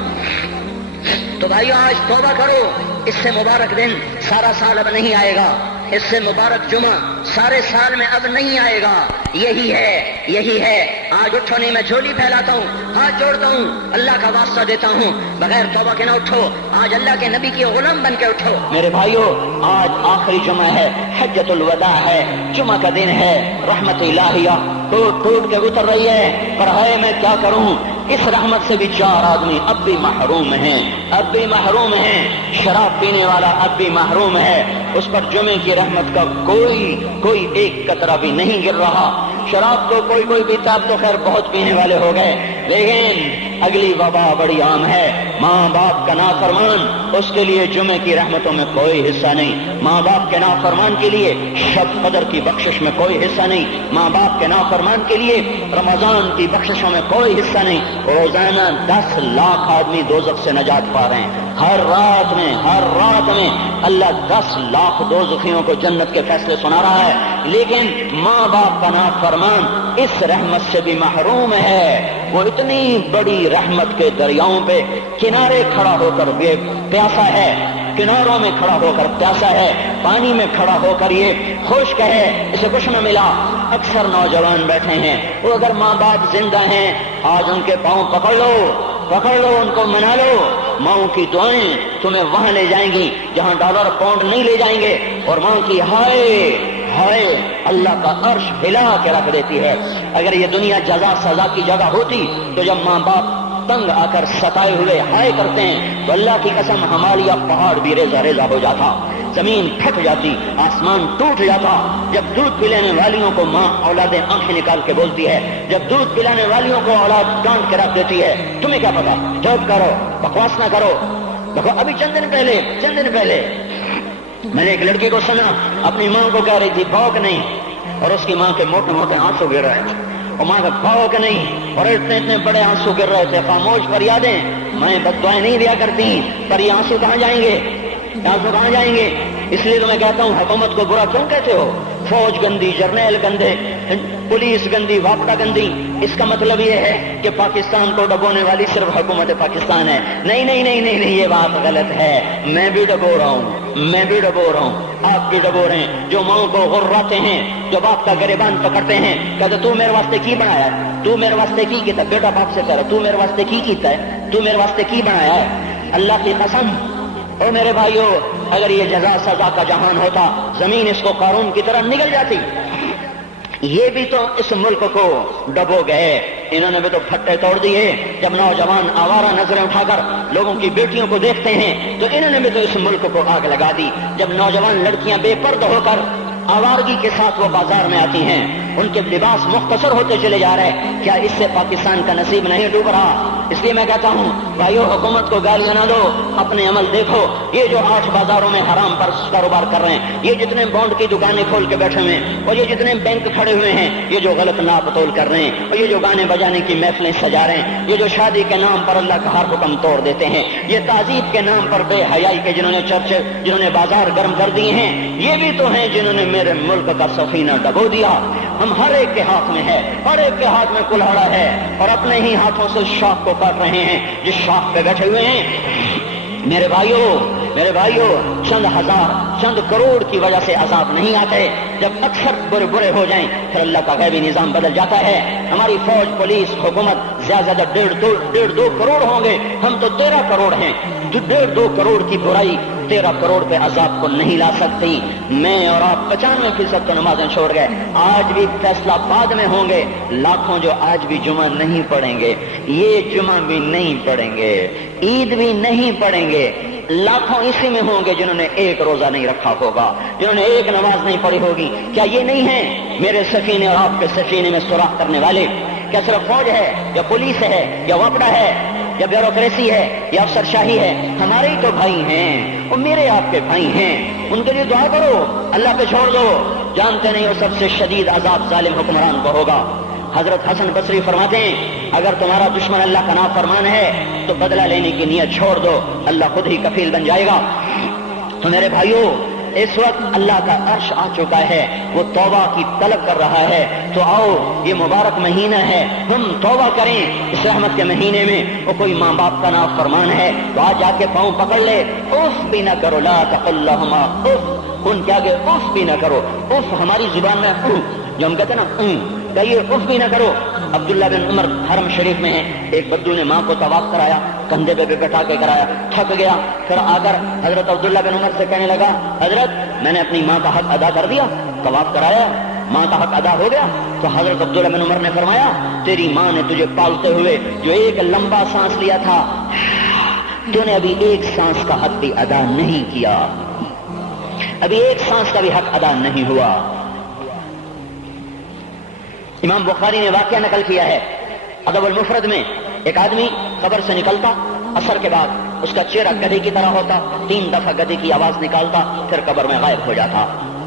تو بھائیو آج توبہ کرو، اس سے مبارک دن سارا سال اب نہیں آئے گا، اس سے مبارک جمعہ سارے سال میں اب نہیں آئے گا، یہی ہے۔ آج اٹھو نہیں، میں جھولی پھیلاتا ہوں، ہاتھ جوڑتا ہوں، اللہ کا واسطہ دیتا ہوں، بغیر توبہ کے نہ اٹھو، آج اللہ کے نبی کی غلام بن کے اٹھو۔ میرے بھائیو آج آخری جمعہ ہے، حجۃ الوداع ہے، جمعہ کا دن ہے، رحمت الہیہ ٹوٹ کے اتر رہی ہے، پر ہے میں کیا کروں، اس رحمت سے بھی 4 آدمی اب بھی محروم ہیں، شراب پینے والا اب بھی محروم ہے، اس پر جمعے کی رحمت کا کوئی ایک قطرہ بھی نہیں گر رہا۔ شراب تو کوئی پیتا، اب تو خیر بہت پینے والے ہو گئے، لیکن اگلی وبا بڑی عام ہے، ماں باپ کا نافرمان، اس کے لیے جمعے کی رحمتوں میں کوئی حصہ نہیں، ماں باپ کے نافرمان کے لیے شب قدر کی بخشش میں کوئی حصہ نہیں، ماں باپ کے نافرمان کے لیے رمضان کی بخششوں میں کوئی حصہ نہیں۔ روزانہ 10 لاکھ آدمی دوزخ سے نجات پا رہے ہیں، ہر رات میں اللہ 10 لاکھ دوزخیوں کو جنت کے فیصلے سنا رہا ہے، لیکن ماں باپ کا نافرمان اس رحمت سے بھی محروم ہے۔ وہ اتنی بڑی رحمت کے دریاؤں پہ کنارے کھڑا ہو کر یہ پیاسا ہے، کناروں میں کھڑا ہو کر پیاسا ہے، پانی میں کھڑا ہو کر یہ خشک ہے، اسے کچھ نہ ملا۔ اکثر نوجوان بیٹھے ہیں، وہ اگر ماں باپ زندہ ہیں آج ان کے پاؤں پکڑ لو، ان کو منا لو، ماؤں کی دعائیں تمہیں وہاں لے جائیں گی جہاں ڈالر پاؤنڈ نہیں لے جائیں گے، اور ماں کی ہائے اللہ کا عرش ہلا کے رکھ دیتی ہے۔ اگر یہ دنیا جزا سزا کی جگہ ہوتی تو جب ماں باپ تنگ آ کر ستائے ہوئے ہائے کرتے ہیں تو اللہ کی قسم ہمالیہ پہاڑ بھی ریزہ ہو جاتا، زمین پھٹ جاتی، آسمان ٹوٹ جاتا۔ جب دودھ پلانے والیوں کو ماں اولادیں آنکھیں نکال کے بولتی ہے، جب دودھ پلانے والیوں کو اولاد ڈانٹ کے رکھ دیتی ہے، تمہیں کیا پتا، چپ کرو، بکواس نہ کرو۔ دیکھو ابھی چند دن پہلے میں نے ایک لڑکی کو سنا اپنی ماں کو کہہ رہی تھی بھوک نہیں، اور اس کی ماں کے موٹے آنسو گر رہے تھے، اور ماں کا بھوک نہیں، اور اتنے بڑے آنسو گر رہے تھے۔ خاموش فریادیں، میں بد دعائیں نہیں دیا کرتی، پر یہ آنسو کہاں جائیں گے؟ اس لیے تو میں کہتا ہوں حکومت کو برا کیوں کہتے ہو؟ فوج گندی، جرنیل گندے، پولیس گندی، واپڈا گندی، اس کا مطلب یہ ہے کہ پاکستان کو ڈبونے والی صرف حکومت پاکستان ہے۔ نہیں، یہ بات غلط ہے، میں بھی ڈبو رہا ہوں، آپ بھی ڈبو رہے ہیں۔ جو ماں کو غراتے ہیں، جو باپ کا گریبان پکڑتے ہیں، کہتے تو میرے واسطے کی بنایا ہے، تو میرے واسطے کی کیتا ہے؟ بیٹا باپ سے کہہ رہا تو میرے واسطے کی کیتا ہے، تو میرے واسطے کی بنایا ہے؟ اللہ کی قسم، اور میرے بھائیوں، اگر یہ جزا سزا کا جہان ہوتا زمین اس کو قارون کی طرح نگل جاتی۔ یہ بھی تو اس ملک کو ڈبو گئے، انہوں نے بھی تو پھٹے توڑ دیے۔ جب نوجوان آوارہ نظریں اٹھا کر لوگوں کی بیٹیوں کو دیکھتے ہیں تو انہوں نے بھی تو اس ملک کو آگ لگا دی۔ جب نوجوان لڑکیاں بے پردہ ہو کر آوارگی کے ساتھ وہ بازار میں آتی ہیں، ان کے لباس مختصر ہوتے چلے جا رہے ہیں، کیا اس سے پاکستان کا نصیب نہیں ڈوب رہا؟ اس لیے میں کہتا ہوں بھائیو، حکومت کو گالیاں نہ دو، اپنے عمل دیکھو۔ یہ جو 8 بازاروں میں حرام پر کاروبار کر رہے ہیں، یہ جتنے بانڈ کی دکانیں کھول کے بیٹھے ہوئے ہیں، اور یہ جتنے بینک کھڑے ہوئے ہیں، یہ جو غلط ناپ تول کر رہے ہیں، اور یہ جو گانے بجانے کی محفلیں سجا رہے ہیں، یہ جو شادی کے نام پر اللہ کا ہر حکم توڑ دیتے ہیں، یہ تعذیب کے نام پر بے حیائی کے جنہوں نے چرچے، جنہوں نے بازار گرم کر دیے ہیں، یہ بھی تو ہیں جنہوں نے میرے ملک کا سفینہ ڈبو دیا۔ ہم ہر ایک کے ہاتھ میں ہے، ہر ایک کے ہاتھ میں کلہاڑا ہے، اور اپنے ہی ہاتھوں سے شاخ کو کاٹ رہے ہیں جس شاخ پہ بیٹھے ہوئے ہیں۔ میرے بھائیوں، چند ہزار، چند کروڑ کی وجہ سے عذاب نہیں آتے، جب اکثر برے ہو جائیں پھر اللہ کا غیبی نظام بدل جاتا ہے۔ ہماری فوج، پولیس، حکومت زیادہ 1.5-2 کروڑ ہوں گے، ہم تو 13 کروڑ ہیں۔ 1.5-2 کروڑ کی برائی 13 کروڑ پہ عذاب کو نہیں لا سکتی۔ میں اور آپ 95% تو نمازیں چھوڑ گئے، آج بھی فیصلہ بعد میں ہوں گے۔ لاکھوں جو آج بھی جمعہ نہیں پڑھیں گے، یہ جمعہ بھی نہیں پڑھیں گے، عید بھی نہیں پڑھیں گے، لاکھوں اسی میں ہوں گے جنہوں نے ایک روزہ نہیں رکھا ہوگا، جنہوں نے ایک نماز نہیں پڑھی ہوگی۔ کیا یہ نہیں ہے میرے سفینے اور آپ کے سفینے میں سوراخ کرنے والے؟ کیا صرف فوج ہے یا پولیس ہے یا وپڈا ہے یا بیوروکریسی ہے یا افسر شاہی ہے؟ ہمارے ہی تو بھائی ہیں، وہ میرے آپ کے بھائی ہیں، ان کے لیے دعا کرو، اللہ پہ چھوڑ دو۔ جانتے نہیں وہ سب سے شدید عذاب ظالم حکمران کو ہوگا۔ حضرت حسن بصری فرماتے ہیں اگر تمہارا دشمن اللہ کا نافرمان ہے تو بدلہ لینے کی نیت چھوڑ دو، اللہ خود ہی کفیل بن جائے گا۔ تو میرے بھائیوں، اس وقت اللہ کا عرش آ چکا ہے، وہ توبہ کی طلب کر رہا ہے۔ تو آؤ، یہ مبارک مہینہ ہے، ہم توبہ کریں اس رحمت کے مہینے میں۔ وہ کوئی ماں باپ کا نافرمان ہے تو آج جا کے پاؤں پکڑ لے، اف بھی نہ کرو، لا تقل لہما اف، ان کے آگے اف بھی نہ کرو۔ اف ہماری زبان میں جو ہم کہتے ہیں نا، کہیے اف بھی نہ کرو۔ عبداللہ بن عمر حرم شریف میں ہیں، ایک بدو نے ماں کو طواف کرایا، کندھے پہ بٹھا کے کرایا، تھک گیا، پھر آ کر حضرت عبداللہ بن عمر سے کہنے لگا حضرت میں نے اپنی ماں کا حق ادا کر دیا، طواف کرایا، ماں کا حق ادا ہو گیا۔ تو حضرت عبداللہ بن عمر نے فرمایا تیری ماں نے تجھے پالتے ہوئے جو ایک لمبا سانس لیا تھا، تو نے ابھی ایک سانس کا حق بھی ادا نہیں کیا، ابھی ایک سانس کا بھی حق ادا نہیں ہوا۔ امام بخاری نے واقعہ نقل کیا ہے ادب المفرد میں، ایک آدمی قبر سے نکلتا، عصر کے بعد اس کا چہرہ گدھے کی طرح ہوتا، 3 دفعہ گدھے کی آواز نکالتا، پھر قبر میں غائب ہو جاتا۔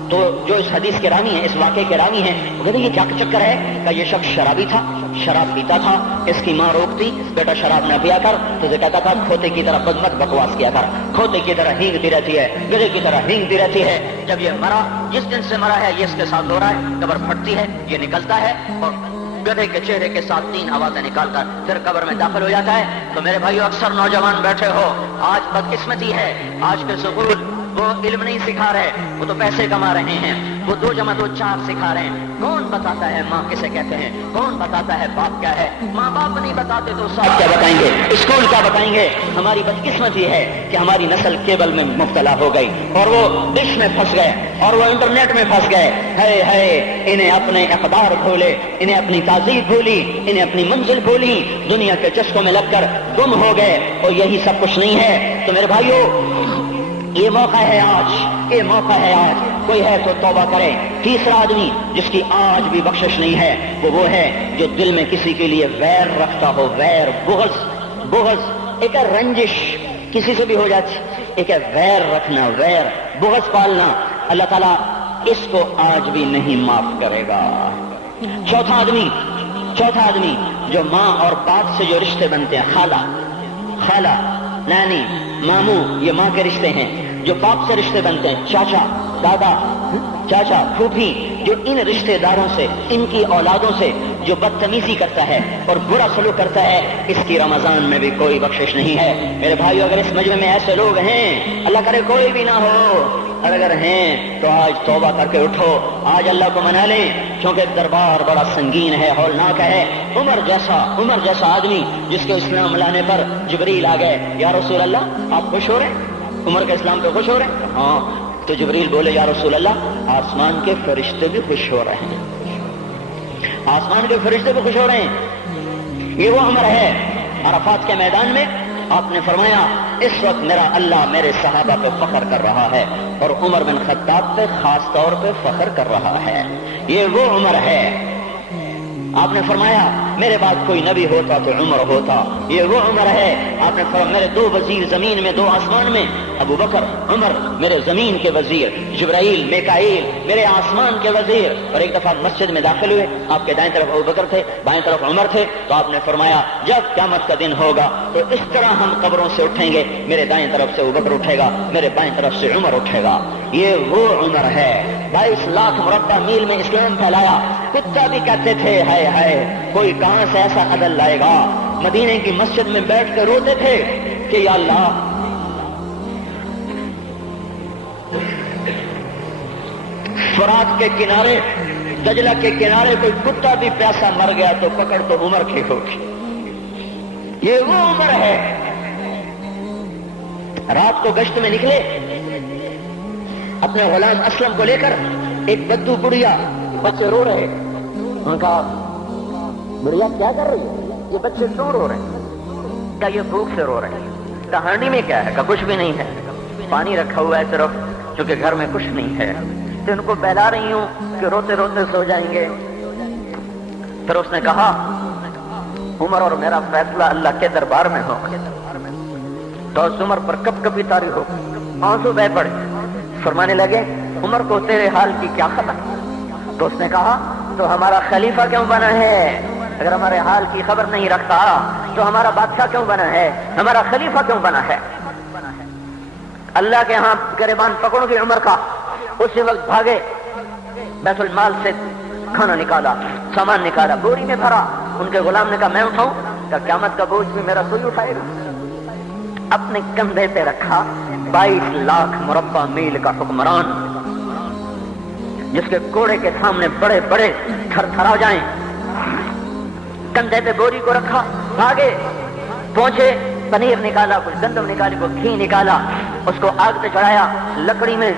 تو جو اس حدیث کے راوی ہیں، اس واقعے کے راوی ہیں، وہ کہتے ہیں یہ کیا چکر ہے کہ یہ شخص شرابی تھا، شراب پیتا تھا، اس کی ماں روکتی بیٹا شراب نہ پیا کر، تو اسے کہتا تھا کھوتے کی طرح مت بکواس کیا کر، کھوتے کی طرح ہینگتی رہتی ہے، گدھے کی طرح ہینگتی رہتی ہے۔ جب یہ مرا، جس دن سے مرا ہے یہ اس کے ساتھ ہو رہا ہے، قبر پھٹتی ہے، یہ نکلتا ہے اور گدھے کے چہرے کے ساتھ 3 آوازیں نکال کر پھر قبر میں داخل ہو جاتا ہے۔ تو میرے بھائیو، اکثر نوجوان بیٹھے ہو، آج بدقسمتی ہے، آج کے سکول وہ علم نہیں سکھا رہے، وہ تو پیسے کما رہے ہیں، وہ 2 + 2 = 4 سکھا رہے ہیں۔ کون بتاتا ہے ماں کسے کہتے ہیں؟ کون بتاتا ہے باپ کیا ہے؟ ماں باپ نہیں بتاتے تو صاحب کیا بتائیں گے؟ اسکول کیا بتائیں گے؟ ہماری بدقسمتی ہے کہ ہماری نسل کیبل میں مبتلا ہو گئی اور وہ ڈش میں پھنس گئے اور وہ انٹرنیٹ میں پھنس گئے۔ ہے انہیں اپنے اقدار بھولے، انہیں اپنی تہذیب بھولی، انہیں اپنی منزل بھولی، دنیا کے چسکوں میں لگ کر گم ہو گئے، اور یہی سب کچھ نہیں ہے۔ تو میرے بھائیو، یہ موقع ہے آج، یہ موقع ہے آج، کوئی ہے تو توبہ کرے۔ تیسرا آدمی جس کی آج بھی بخشش نہیں ہے وہ ہے جو دل میں کسی کے لیے ویر رکھتا ہو، ویر، بغض، ایک ہے رنجش، کسی سے بھی ہو جاتی، ایک ہے ویر رکھنا، ویر، بغض پالنا۔ اللہ تعالیٰ اس کو آج بھی نہیں معاف کرے گا۔ چوتھا آدمی جو ماں اور باپ سے جو رشتے بنتے ہیں، خالہ، نانی، ماموں، یہ ماں کے رشتے ہیں۔ جو باپ سے رشتے بنتے ہیں، چاچا، دادا، چاچا، پھوپھی، جو ان رشتے داروں سے، ان کی اولادوں سے جو بدتمیزی کرتا ہے اور برا سلوک کرتا ہے، اس کی رمضان میں بھی کوئی بخشش نہیں ہے۔ میرے بھائیو، اگر اس مجمع میں ایسے لوگ ہیں، اللہ کرے کوئی بھی نہ ہو، اور اگر ہیں تو آج توبہ کر کے اٹھو، آج اللہ کو منا لیں، کیونکہ دربار بڑا سنگین ہے، ہولناک ہے۔ عمر جیسا آدمی جس کے اسلام لانے پر جبریل آ گئے، یا رسول اللہ آپ خوش ہو رہے ہیں؟ عمر کے اسلام پہ خوش ہو رہے ہیں؟ ہاں۔ تو جبریل بولے، یا رسول اللہ آسمان کے فرشتے بھی خوش ہو رہے ہیں، آسمان کے فرشتے بھی خوش ہو رہے ہیں۔ یہ وہ عمر ہے۔ عرفات کے میدان میں آپ نے فرمایا، اس وقت میرا اللہ میرے صحابہ پہ فخر کر رہا ہے اور عمر بن خطاب پہ خاص طور پہ فخر کر رہا ہے۔ یہ وہ عمر ہے۔ آپ نے فرمایا میرے بعد کوئی نبی ہوتا تو عمر ہوتا۔ یہ وہ عمر ہے۔ آپ نے فرمایا میرے 2 وزیر زمین میں، 2 آسمان میں، ابو بکر، عمر میرے زمین کے وزیر، جبرائیل، میکائیل میرے آسمان کے وزیر۔ اور ایک دفعہ مسجد میں داخل ہوئے، آپ کے دائیں طرف ابو بکر تھے، بائیں طرف عمر تھے، تو آپ نے فرمایا جب قیامت کا دن ہوگا تو اس طرح ہم قبروں سے اٹھیں گے، میرے دائیں طرف سے ابو بکر اٹھے گا، میرے بائیں طرف سے عمر اٹھے گا۔ یہ وہ عمر ہے۔ 22 لاکھ مربع میل میں اسلام پھیلایا۔ کتا بھی کہتے تھے ہائے کوئی کہاں سے ایسا عدل لائے گا۔ مدینے کی مسجد میں بیٹھ کر روتے تھے کہ یا اللہ، فرات کے کنارے، دجلہ کے کنارے کوئی کتا بھی پیاسا مر گیا تو پکڑ تو عمر کی ہوگی۔ یہ وہ عمر ہے۔ رات کو گشت میں نکلے اپنے غلام اسلم کو لے کر، ایک بدو بڑھیا، بچے رو رہے، ان کا بڑھیا کیا کر رہی ہے؟ یہ بچے کیوں رو رہے ہیں؟ کیا یہ بھوک سے رو رہے ہیں؟ کہانی میں کیا ہے؟ کہ کچھ بھی نہیں ہے، پانی رکھا ہوا ہے صرف، چونکہ گھر میں کچھ نہیں ہے، تو ان کو بہلا رہی ہوں کہ روتے روتے سو جائیں گے۔ پھر اس نے کہا عمر اور میرا فیصلہ اللہ کے دربار میں ہو۔ تو اس عمر پر کب کبھی تاری ہو، آنسو بہ پڑے، فرمانے لگے عمر کو تیرے حال کی کیا خبر؟ تو اس نے کہا تو ہمارا خلیفہ کیوں بنا ہے؟ اگر ہمارے حال کی خبر نہیں رکھتا تو ہمارا بادشاہ کیوں بنا ہے؟ ہمارا خلیفہ کیوں بنا ہے؟ اللہ کے ہاں گریبان پکڑ کے عمر کا اسی وقت بھاگے، بیت المال سے کھانا نکالا، سامان نکالا، بوری میں بھرا۔ ان کے غلام نے کہا میں اٹھاؤں؟ کہ قیامت کا بوجھ بھی میرا کوئی اٹھائے گا۔ اپنے کندھے پہ رکھا 22 لاکھ مربع میل کا حکمران، جس کے کوڑے کے سامنے بڑے بڑے تھر تھرا جائیں، کندھے پہ بوری کو رکھا، بھاگے، پہنچے، پنیر نکالا، کچھ گندم نکالی، کچھ گھی نکالا، اس کو آگ پہ چڑھایا، لکڑی میں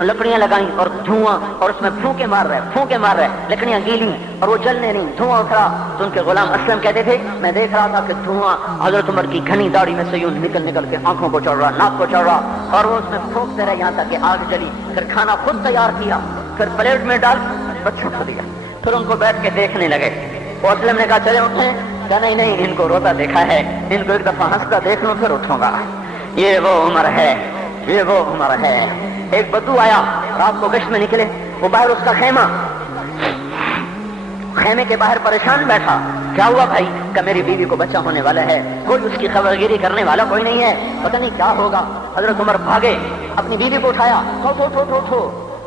لکڑیاں لگائیں اور دھواں، اور اس میں پھونکے مار رہے، لکڑیاں گیلی اور وہ جلنے نہیں، دھواں اٹھ رہا۔ تو ان کے غلام اسلم کہتے تھے میں دیکھ رہا تھا کہ دھواں حضرت عمر کی گھنی داڑھی میں سے یوں نکل کے آنکھوں کو چڑھ رہا، ناک کو چڑھ رہا، اور وہ اس میں پھونکتے رہے یہاں تک کہ آگ جلی۔ پھر کھانا خود تیار کیا، پھر پلیٹ میں ڈال بچوں کو دیا۔ پھر ان کو بیٹھ کے دیکھنے لگے. وسلم نے کہا چلے اٹھیں؟ کہا نہیں نہیں، ان کو روتا دیکھا ہے، ان کو ایک دفعہ ہنستا دیکھ لوں پھر اٹھوں گا. یہ وہ عمر ہے، یہ وہ عمر ہے. ایک بدو آیا، رات کو گشت میں نکلے، وہ باہر اس کا خیمے کے باہر پریشان بیٹھا. کیا ہوا بھائی؟ کہ میری بیوی کو بچہ ہونے والا ہے، کوئی اس کی خبرگیری کرنے والا کوئی نہیں ہے، پتہ نہیں کیا ہوگا. حضرت عمر بھاگے، اپنی بیوی کو اٹھایا.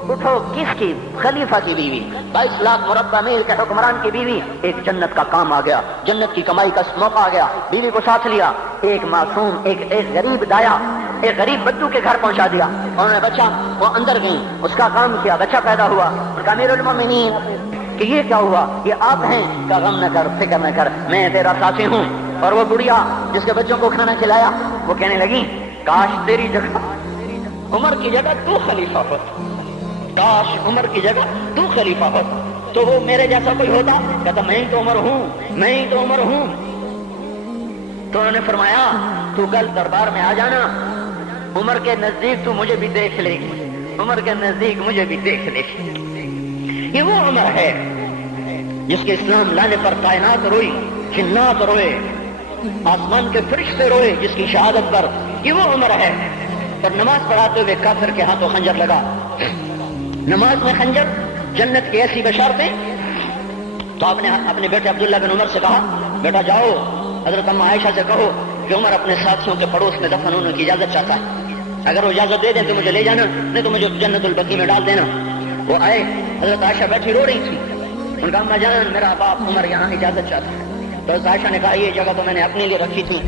اٹھو. کس کی؟ خلیفہ کی بیوی، 22 لاکھ مربع میل کے حکمران کی بیوی. ایک جنت کا کام آ گیا، جنت کی کمائی کا موقع آ گیا. بیوی کو ساتھ لیا، ایک معصوم ایک غریب دایا، ایک غریب بدو کے گھر پہنچا دیا. انہوں نے بچہ، وہ اندر گئی، اس کا کام کیا، بچہ پیدا ہوا. ان کا امیر المومنین کہ یہ کیا ہوا؟ یہ آپ ہیں؟ کہ غم نہ کر، فکر نہ کر، میں تیرا ساتھی ہوں. اور وہ بڑھیا جس کے بچوں کو کھانا کھلایا، وہ کہنے لگی کاش تیری جگہ عمر کی جگہ تو خلیفہ ہوتا، کاش عمر کی جگہ تو خلیفہ ہوتا تو وہ میرے جیسا کوئی ہوتا. کہتا میں ہی تو عمر ہوں، میں ہی تو عمر ہوں. تو انہوں نے فرمایا تو کل دربار میں آ جانا، عمر کے نزدیک تو مجھے بھی دیکھ لے گی، عمر کے نزدیک مجھے بھی دیکھ لے گی. یہ وہ عمر ہے جس کے اسلام لانے پر کائنات روئی، جنات روئے، آسمان کے فرشتے روئے جس کی شہادت پر. یہ وہ عمر ہے. اور نماز پڑھاتے ہوئے کافر کے ہاتھوں خنجر لگا. نماز میں خنجر، جنت کی ایسی بشارتیں. تو آپ نے اپنے بیٹے عبداللہ بن عمر سے کہا بیٹا جاؤ حضرت اماں عائشہ سے کہو کہ عمر اپنے ساتھیوں کے پڑوس میں دفن ہونے کی اجازت چاہتا ہے، اگر وہ اجازت دے دیں تو مجھے لے جانا، نہیں تو مجھے جنت البقیع میں ڈال دینا. وہ آئے، حضرت عائشہ بیٹھی رو رہی تھی. ان کا اماں جان میرا باپ عمر یہاں اجازت چاہتا ہے. تو حضرت عائشہ نے کہا یہ جگہ تو میں نے اپنے لیے رکھی تھی.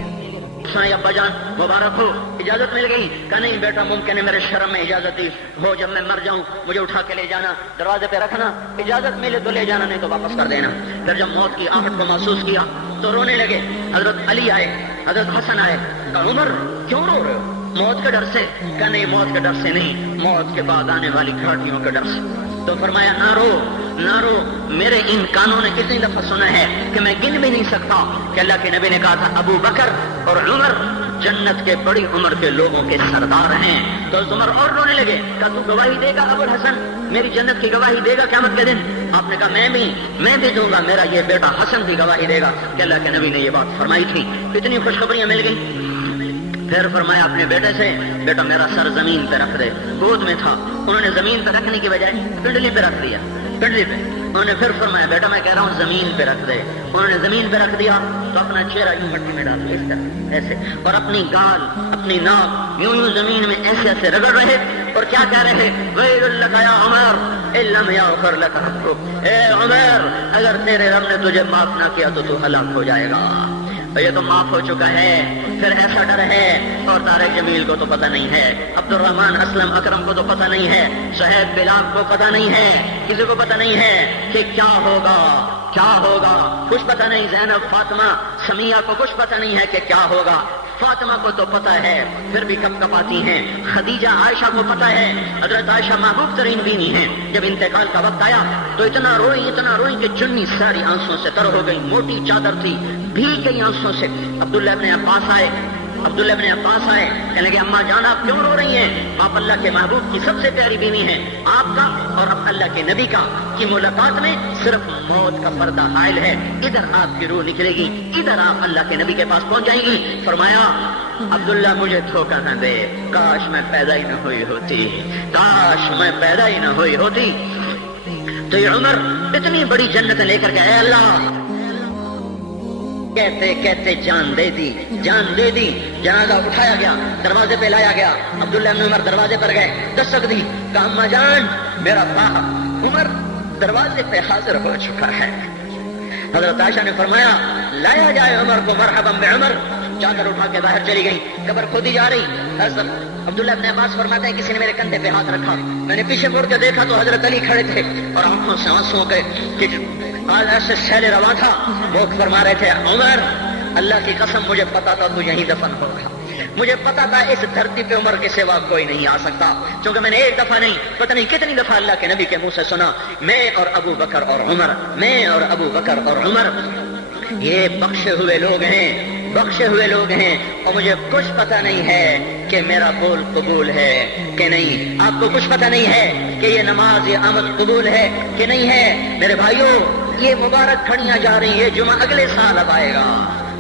ابا جان مبارک ہو، اجازت مل گئی. کہا نہیں بیٹا ممکن ہے میرے شرم میں اجازت دی ہو، جب میں مر جاؤں مجھے اٹھا کے لے جانا، دروازے پہ رکھنا، اجازت ملے تو لے جانا، نہیں تو واپس کر دینا. پھر جب موت کی آہٹ کو محسوس کیا تو رونے لگے. حضرت علی آئے، حضرت حسن آئے. کہا عمر کیوں رو رہے ہو؟ موت کے ڈر سے. کہا نہیں موت کے ڈر سے نہیں، موت کے بعد آنے والی گھاٹیوں کے ڈر سے. تو فرمایا نہ رو نہ رو، میرے ان کانوں نے کتنی دفعہ سنا ہے کہ میں گن بھی نہیں سکتا کہ اللہ کے نبی نے کہا تھا ابو بکر اور عمر جنت کے بڑی عمر کے لوگوں کے سردار ہیں. تو عمر اور رونے لگے. کہا تو گواہی دے گا ابو الحسن، میری جنت کی گواہی دے گا قیامت کے دن؟ آپ نے کہا میں بھی دوں گا، میرا یہ بیٹا حسن بھی گواہی دے گا کہ اللہ کے نبی نے یہ بات فرمائی تھی. کتنی خوشخبریاں مل گئی. پھر فرمایا اپنے بیٹے سے بیٹا میرا سر زمین پہ رکھ دے. گود میں تھا، انہوں نے زمین پہ رکھنے کی بجائے پنڈلی پہ رکھ دیا، پنڈلی پہ. انہوں نے پھر فرمایا بیٹا میں کہہ رہا ہوں زمین پہ رکھ دے. انہوں نے زمین پہ رکھ دیا تو اپنا چہرہ یوں مٹی میں ڈال دیا اس طرح ایسے، اور اپنی گال اپنی ناک یوں زمین میں ایسے ایسے رگڑ رہے. اور کیا کہہ رہے؟ ویل لک یا عمر ان لم یغفر لک ربک، اے عمر اگر تیرے رب نے تجھے معاف نہ کیا تو ہلاک ہو جائے گا. یہ تو معاف ہو چکا ہے. پھر ایسا ڈر ہے. اور طارق جمیل کو تو پتہ نہیں ہے، عبد الرحمن اسلم اکرم کو تو پتہ نہیں ہے، شہید بلال کو پتہ نہیں ہے، کسی کو پتہ نہیں ہے کہ کیا ہوگا کیا ہوگا. کچھ پتہ نہیں. زینب فاطمہ سمیہ کو کچھ پتہ نہیں ہے کہ کیا ہوگا. فاطمہ کو تو پتہ ہے پھر بھی کب کب آتی ہیں. خدیجہ عائشہ کو پتہ ہے. حضرت عائشہ محبوب ترین بینی ہیں. جب انتقال کا وقت آیا تو اتنا روئی کہ چنی ساری آنسوں سے تر ہو گئی. موٹی چادر تھی، بھیگ گئی آنسوں سے. عبداللہ ابن عباس آئے کہنے لگے اماں جان آپ کیوں رو رہی ہیں؟ آپ اللہ کے محبوب کی سب سے پیاری بیوی ہیں. آپ کا اور اللہ کے نبی کا کی ملاقات میں صرف موت کا پردہ حائل ہے. ادھر آپ کی روح نکلے گی، ادھر آپ اللہ کے نبی کے پاس پہنچ جائیں گی. فرمایا عبداللہ مجھے دھوکہ نہ دے، کاش میں پیدا ہی نہ ہوئی ہوتی، کاش میں پیدا ہی نہ ہوئی ہوتی. تو یہ عمر اتنی بڑی جنت لے کر گئے. اللہ کہتے کہتے جان دے دی. جنازہ اٹھایا گیا، دروازے پہ لایا گیا. عبداللہ بن عمر دروازے پر گئے، دستک دی. کہا اماں جان میرا باپ عمر دروازے پہ حاضر ہو چکا ہے. حضرت عائشہ نے فرمایا لایا جائے عمر کو. مرحبا بعمر. چادر اٹھا کے باہر چلی گئی. قبر کھودی جا رہی. حضرت عبداللہ بن عباس فرماتے ہیں کسی نے میرے کندھے پہ ہاتھ رکھا. میں نے پیچھے مڑ کے دیکھا تو حضرت علی کھڑے تھے اور آنکھوں سے آنسو کے ایسے سیل روا تھا. وہ فرما رہے تھے عمر اللہ کی قسم مجھے پتا تھا تو یہیں دفن ہوگا. مجھے پتا تھا اس دھرتی پہ عمر کے سوا کوئی نہیں آ سکتا. کیونکہ میں نے ایک دفعہ نہیں پتہ نہیں کتنی دفعہ اللہ کے نبی کے منہ سے سنا میں اور ابو بکر اور عمر، میں اور ابو بکر اور عمر یہ بخشے ہوئے لوگ ہیں. بخشے ہوئے لوگ ہیں، اور مجھے کچھ پتہ نہیں ہے کہ میرا قول قبول ہے کہ نہیں۔ آپ کو کچھ پتہ نہیں ہے کہ یہ نماز، یہ عمل قبول ہے کہ نہیں ہے۔ میرے بھائیوں، یہ مبارک کھڑیاں جا رہی ہیں، جمعہ اگلے سال اب آئے گا،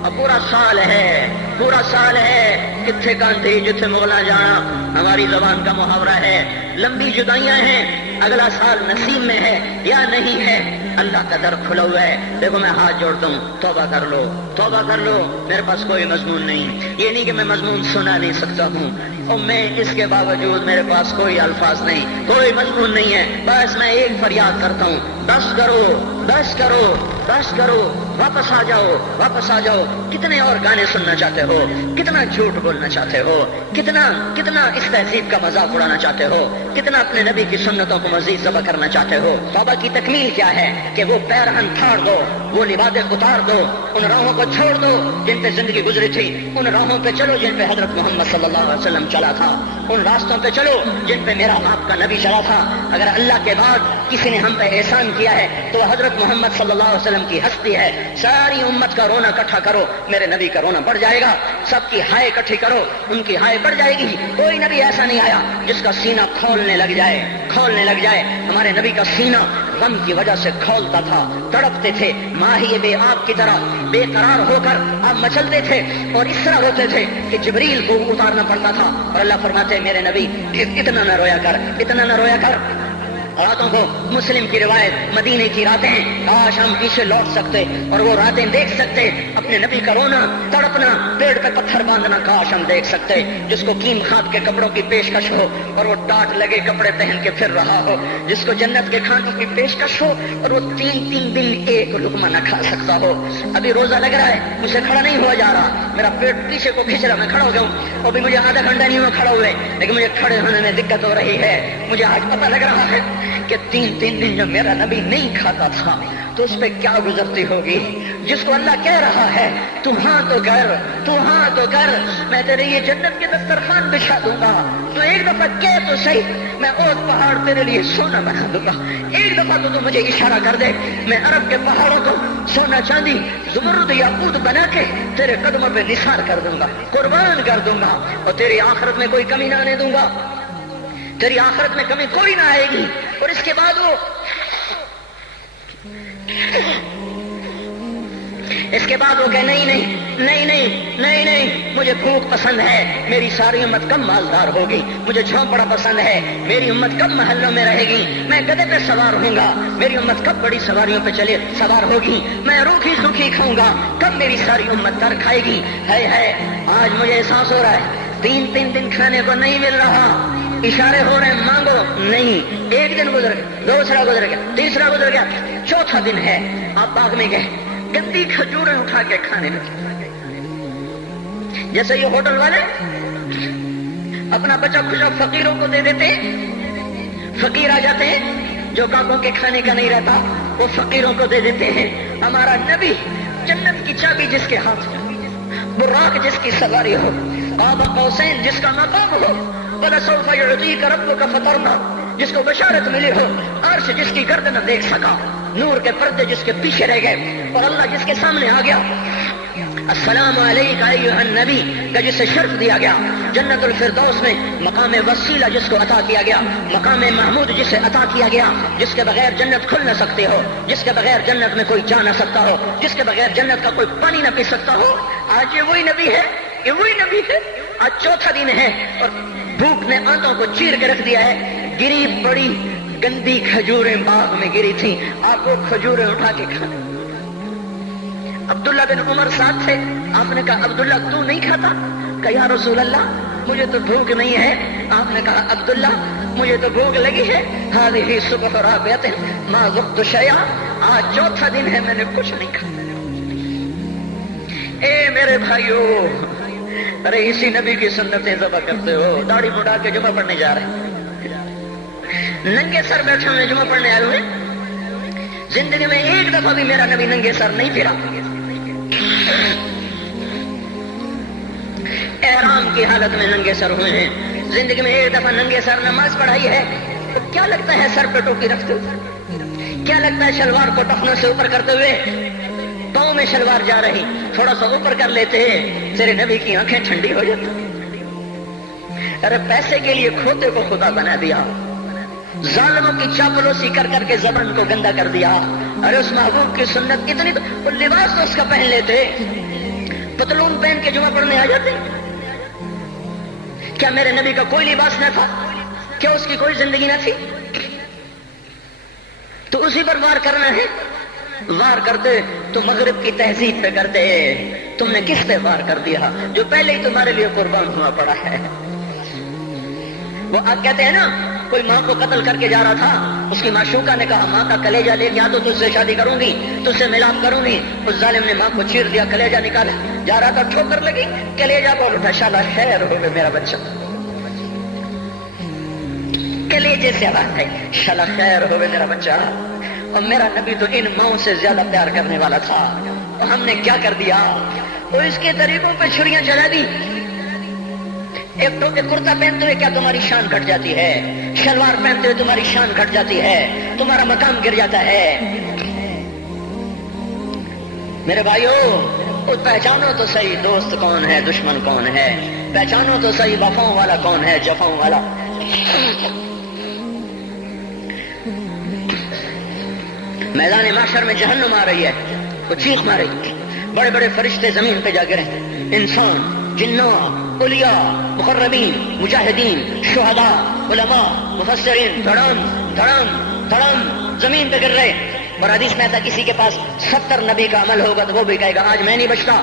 اور پورا سال ہے، پورا سال ہے۔ کتھے کانتی جتھے مغلا جانا ہماری زبان کا محاورہ ہے۔ لمبی جدائیاں ہیں، اگلا سال نصیب میں ہے یا نہیں ہے، اللہ کا در کھلا ہوا ہے۔ دیکھو میں ہاتھ جوڑتا ہوں، توبہ کر لو، توبہ کر لو۔ میرے پاس کوئی مضمون نہیں، یہ نہیں کہ میں مضمون سنا نہیں سکتا ہوں، اور میں اس کے باوجود میرے پاس کوئی الفاظ نہیں، کوئی مضمون نہیں ہے۔ بس میں ایک فریاد کرتا ہوں، بس کرو، بس کرو، بس کرو، واپس آ جاؤ، واپس آ جاؤ۔ کتنے اور گانے سننا چاہتے ہو، کتنا جھوٹ بولنا چاہتے ہو، کتنا اس تہذیب کا مذاق اڑانا چاہتے ہو، کتنا اپنے نبی کی سنتوں کو مزید ذبح کرنا چاہتے ہو۔ توبہ کی تکمیل کیا ہے کہ وہ پیرہن پھاڑ دو، وہ لبادیں اتار دو، ان راہوں کو چھوڑ دو جن پہ زندگی گزری تھی، ان راہوں پہ چلو جن پہ حضرت محمد صلی اللہ علیہ وسلم چلا تھا، ان راستوں پہ چلو جن پہ میرا آپ کا نبی چلا تھا۔ اگر اللہ کے بعد کسی نے ہم پہ احسان کیا ہے تو وہ حضرت محمد صلی اللہ علیہ وسلم کی ہستی ہے۔ ساری امت کا رونا اکٹھا کرو، میرے نبی کا رونا بڑھ جائے گا۔ سب کی ہائے اکٹھی کرو، ان کی ہائے بڑھ جائے گی۔ کوئی نبی ایسا نہیں آیا جس کا سینہ کھولنے لگ جائے، کھولنے لگ جائے۔ ہمارے نبی کا سینہ غم کی وجہ سے کھولتا تھا، تڑپتے تھے، ماہی بے آب کی طرح بے قرار ہو کر آپ مچلتے تھے، اور اس طرح ہوتے تھے کہ جبریل کو اتارنا پڑتا تھا، اور اللہ فرماتے میرے نبی اتنا نہ رویا کر، اتنا نہ رویا کر۔ راتوں کو مسلم کی روایت، مدینے کی راتیں، کاش ہم پیچھے لوٹ سکتے اور وہ راتیں دیکھ سکتے، اپنے نبی کا رونا، تڑپنا، پیڑ پہ پتھر باندھنا کاش ہم دیکھ سکتے، جس کو قیم خاد کے کپڑوں کی پیشکش ہو اور وہ ٹاٹ لگے کپڑے پہن کے پھر رہا ہو، جس کو جنت کے کھانوں کی پیشکش ہو اور وہ 3 دن ایک لقمہ نہ کھا سکتا ہو۔ ابھی روزہ لگ رہا ہے، مجھے کھڑا نہیں ہوا جا رہا، میرا پیٹ پیچھے کو کھینچ رہا، میں کھڑا ہو گیا ہوں، اور بھی مجھے آدھا گھنٹہ نہیں ہوا کھڑا ہوئے، لیکن مجھے کھڑے ہونے میں دقت ہو رہی ہے۔ مجھے آج پتہ لگ رہا ہے کہ 3 دن جو میرا نبی نہیں کھاتا تھا تو اس پہ کیا گزرتی ہوگی، جس کو اللہ کہہ رہا ہے تو ہاں تو کر، تو ہاں تو کر، میں تیرے یہ جنت کے دسترخوان بچھا دوں گا، تو ایک دفعہ کہہ تو صحیح، میں اور پہاڑ تیرے لیے سونا بنا دوں گا، ایک دفعہ تو مجھے اشارہ کر دے، میں عرب کے پہاڑوں کو سونا چاندی زمرد یاقوت بنا کے تیرے قدموں پہ نثار کر دوں گا، قربان کر دوں گا، اور تیری آخرت میں کوئی کمی نہ آنے دوں گا، تیری آخرت میں کمی کوئی نہ آئے گی۔ اور اس کے بعد وہ کہ نہیں نہیں نہیں نہیں نہیں نہیں، مجھے بھوک پسند ہے، میری ساری امت کم مالدار ہوگی، مجھے جھونپڑا پسند ہے، میری امت کم محلوں میں رہے گی، میں گدھے پہ سوار ہوں گا، میری امت کب بڑی سواریوں پہ چلے سوار ہوگی، میں روکھی سوکھی کھاؤں گا، کب میری ساری امت تر کھائے گی۔ ہے آج مجھے احساس ہو رہا ہے 3 دن کھانے کو نہیں مل رہا، اشارے ہو رہے ہیں مانگو نہیں، ایک دن گزر گیا، دوسرا گزر گیا، تیسرا گزر گیا، چوتھا دن ہے، آپ باغ میں گئے، گندی کھجوریں اٹھا کے کھانے لگے، جیسے یہ ہوٹل والے اپنا بچہ کچھ فقیروں کو دے دیتے، فقیر آ جاتے ہیں، جو کاکوں کے کھانے کا نہیں رہتا وہ فقیروں کو دے دیتے ہیں۔ ہمارا نبی جنت کی چابی جس کے ہاتھ میں، براق جس کی سواری ہو، قاب قوسین جس کا مقام ہو، وَلَسَوْفَ يُعْطِيكَ رَبُّكَ فَتَرْضَىٰ جس کو بشارت ملی ہو، عرش جس کی گردن نہ دیکھ سکا، نور کے پردے جس کے پیچھے رہ گئے، اور اللہ جس کے سامنے آ گیا، السلام علیکہ ایھا النبی کا جسے شرف دیا گیا، جنت الفردوس میں مقام وسیلہ جس کو عطا کیا گیا، مقام محمود جسے عطا کیا گیا، جس کے بغیر جنت کھل نہ سکتے ہو، جس کے بغیر جنت میں کوئی جا نہ سکتا ہو، جس کے بغیر جنت کا کوئی پانی نہ پی سکتا ہو، آج یہ وہی نبی ہے، یہ وہی نبی ہے۔ آج چوتھا دن ہے اور بھوک نے آنتوں کو چیر کے رکھ دیا ہے، گری بڑی گندی کھجوریں باغ میں گری تھیں، آپ کو کھجوریں اٹھا کے کھانا۔ عبداللہ بن عمر ساتھ تھے، آپ نے کہا عبداللہ تو نہیں کھاتا؟ کہا یا رسول اللہ مجھے تو بھوک نہیں ہے۔ آپ نے کہا عبداللہ مجھے تو بھوک لگی ہے، هذه صبح رابعة ما ذقت شيئا، آج چوتھا دن ہے میں نے کچھ نہیں کھایا۔ اے میرے بھائیو، ارے اسی نبی کی سنتیں ذبح کرتے ہو، داڑھی مڈا کے جمعہ پڑھنے جا رہے ہیں، ننگے سر بیٹھے ہوئے جمعہ پڑھنے آئے ہوئے، زندگی میں ایک دفعہ بھی میرا نبی ننگے سر نہیں پھرا، احرام کی حالت میں ننگے سر ہوئے ہیں، زندگی میں ایک دفعہ ننگے سر نماز پڑھائی ہے، تو کیا لگتا ہے سر پہ ٹوپی رکھتے ہوئے، کیا لگتا ہے شلوار کو ٹخنوں سے اوپر کرتے ہوئے، پاؤں میں شلوار جا رہی، تھوڑا سا اوپر کر لیتے تیرے نبی کی آنکھیں ٹھنڈی ہو جاتی۔ ارے پیسے کے لیے کھوتے کو خدا بنا دیا، ظالموں کی چاپلوسی کر کر کے زبان کو گندا کر دیا۔ ارے اس محبوب کی سنت اتنی، تو لباس تو اس کا پہن لیتے، پتلون پہن کے جمعہ پڑھنے آ جاتے۔ کیا میرے نبی کا کوئی لباس نہ تھا؟ کیا اس کی کوئی زندگی نہ تھی؟ تو اسی پر وار کرنا ہے۔ وار کرتے تو مغرب کی تہذیب پہ کرتے، تم نے کس پہ وار کر دیا جو پہلے ہی تمہارے لیے قربان ہوا پڑا ہے؟ وہ آپ کہتے ہیں نا، کوئی ماں کو قتل کر کے جا رہا تھا، اس کی معشوقہ نے کہا ماں کا کلیجہ لے کے آ تو تجھ سے شادی کروں گی، تجھ سے ملاپ کروں گی۔ اس ظالم نے ماں کو چیر دیا، کلیجہ نکالا، جا رہا تھا ٹھوکر لگی، کلیجہ بول اٹھا، شالا خیر ہو گئے میرا بچہ، کلیجے سے آواز ہے، شالا خیر ہو گئے میرا بچہ۔ اور میرا نبی تو ان ماؤں سے زیادہ پیار کرنے والا تھا، اور ہم نے کیا کر دیا؟ وہ اس کے طریقوں پہ چھریاں چلا دی۔ ایک کرتا پہنتے ہوئے کیا تمہاری شان گھٹ جاتی ہے؟ شلوار پہنتے ہوئے تمہاری شان گھٹ جاتی ہے، تمہارا مقام گر جاتا ہے۔ میرے بھائیو، پہچانو تو صحیح دوست کون ہے، دشمن کون ہے، پہچانو تو صحیح وفاؤں والا کون ہے، جفاؤں والا۔ میدان محشر میں جہنم آ رہی ہے، وہ چیخ مارے، بڑے بڑے فرشتے زمین پہ جا گرے، انسان، جنوں، اولیاء، مقربین، مجاہدین، شہداء، علماء، مفسرین، دھڑم دھڑم دھڑم زمین پہ گر رہے۔ اور حدیث میں آتا کسی کے پاس 70 نبی کا عمل ہوگا تو وہ بھی کہے گا آج میں نہیں بچتا۔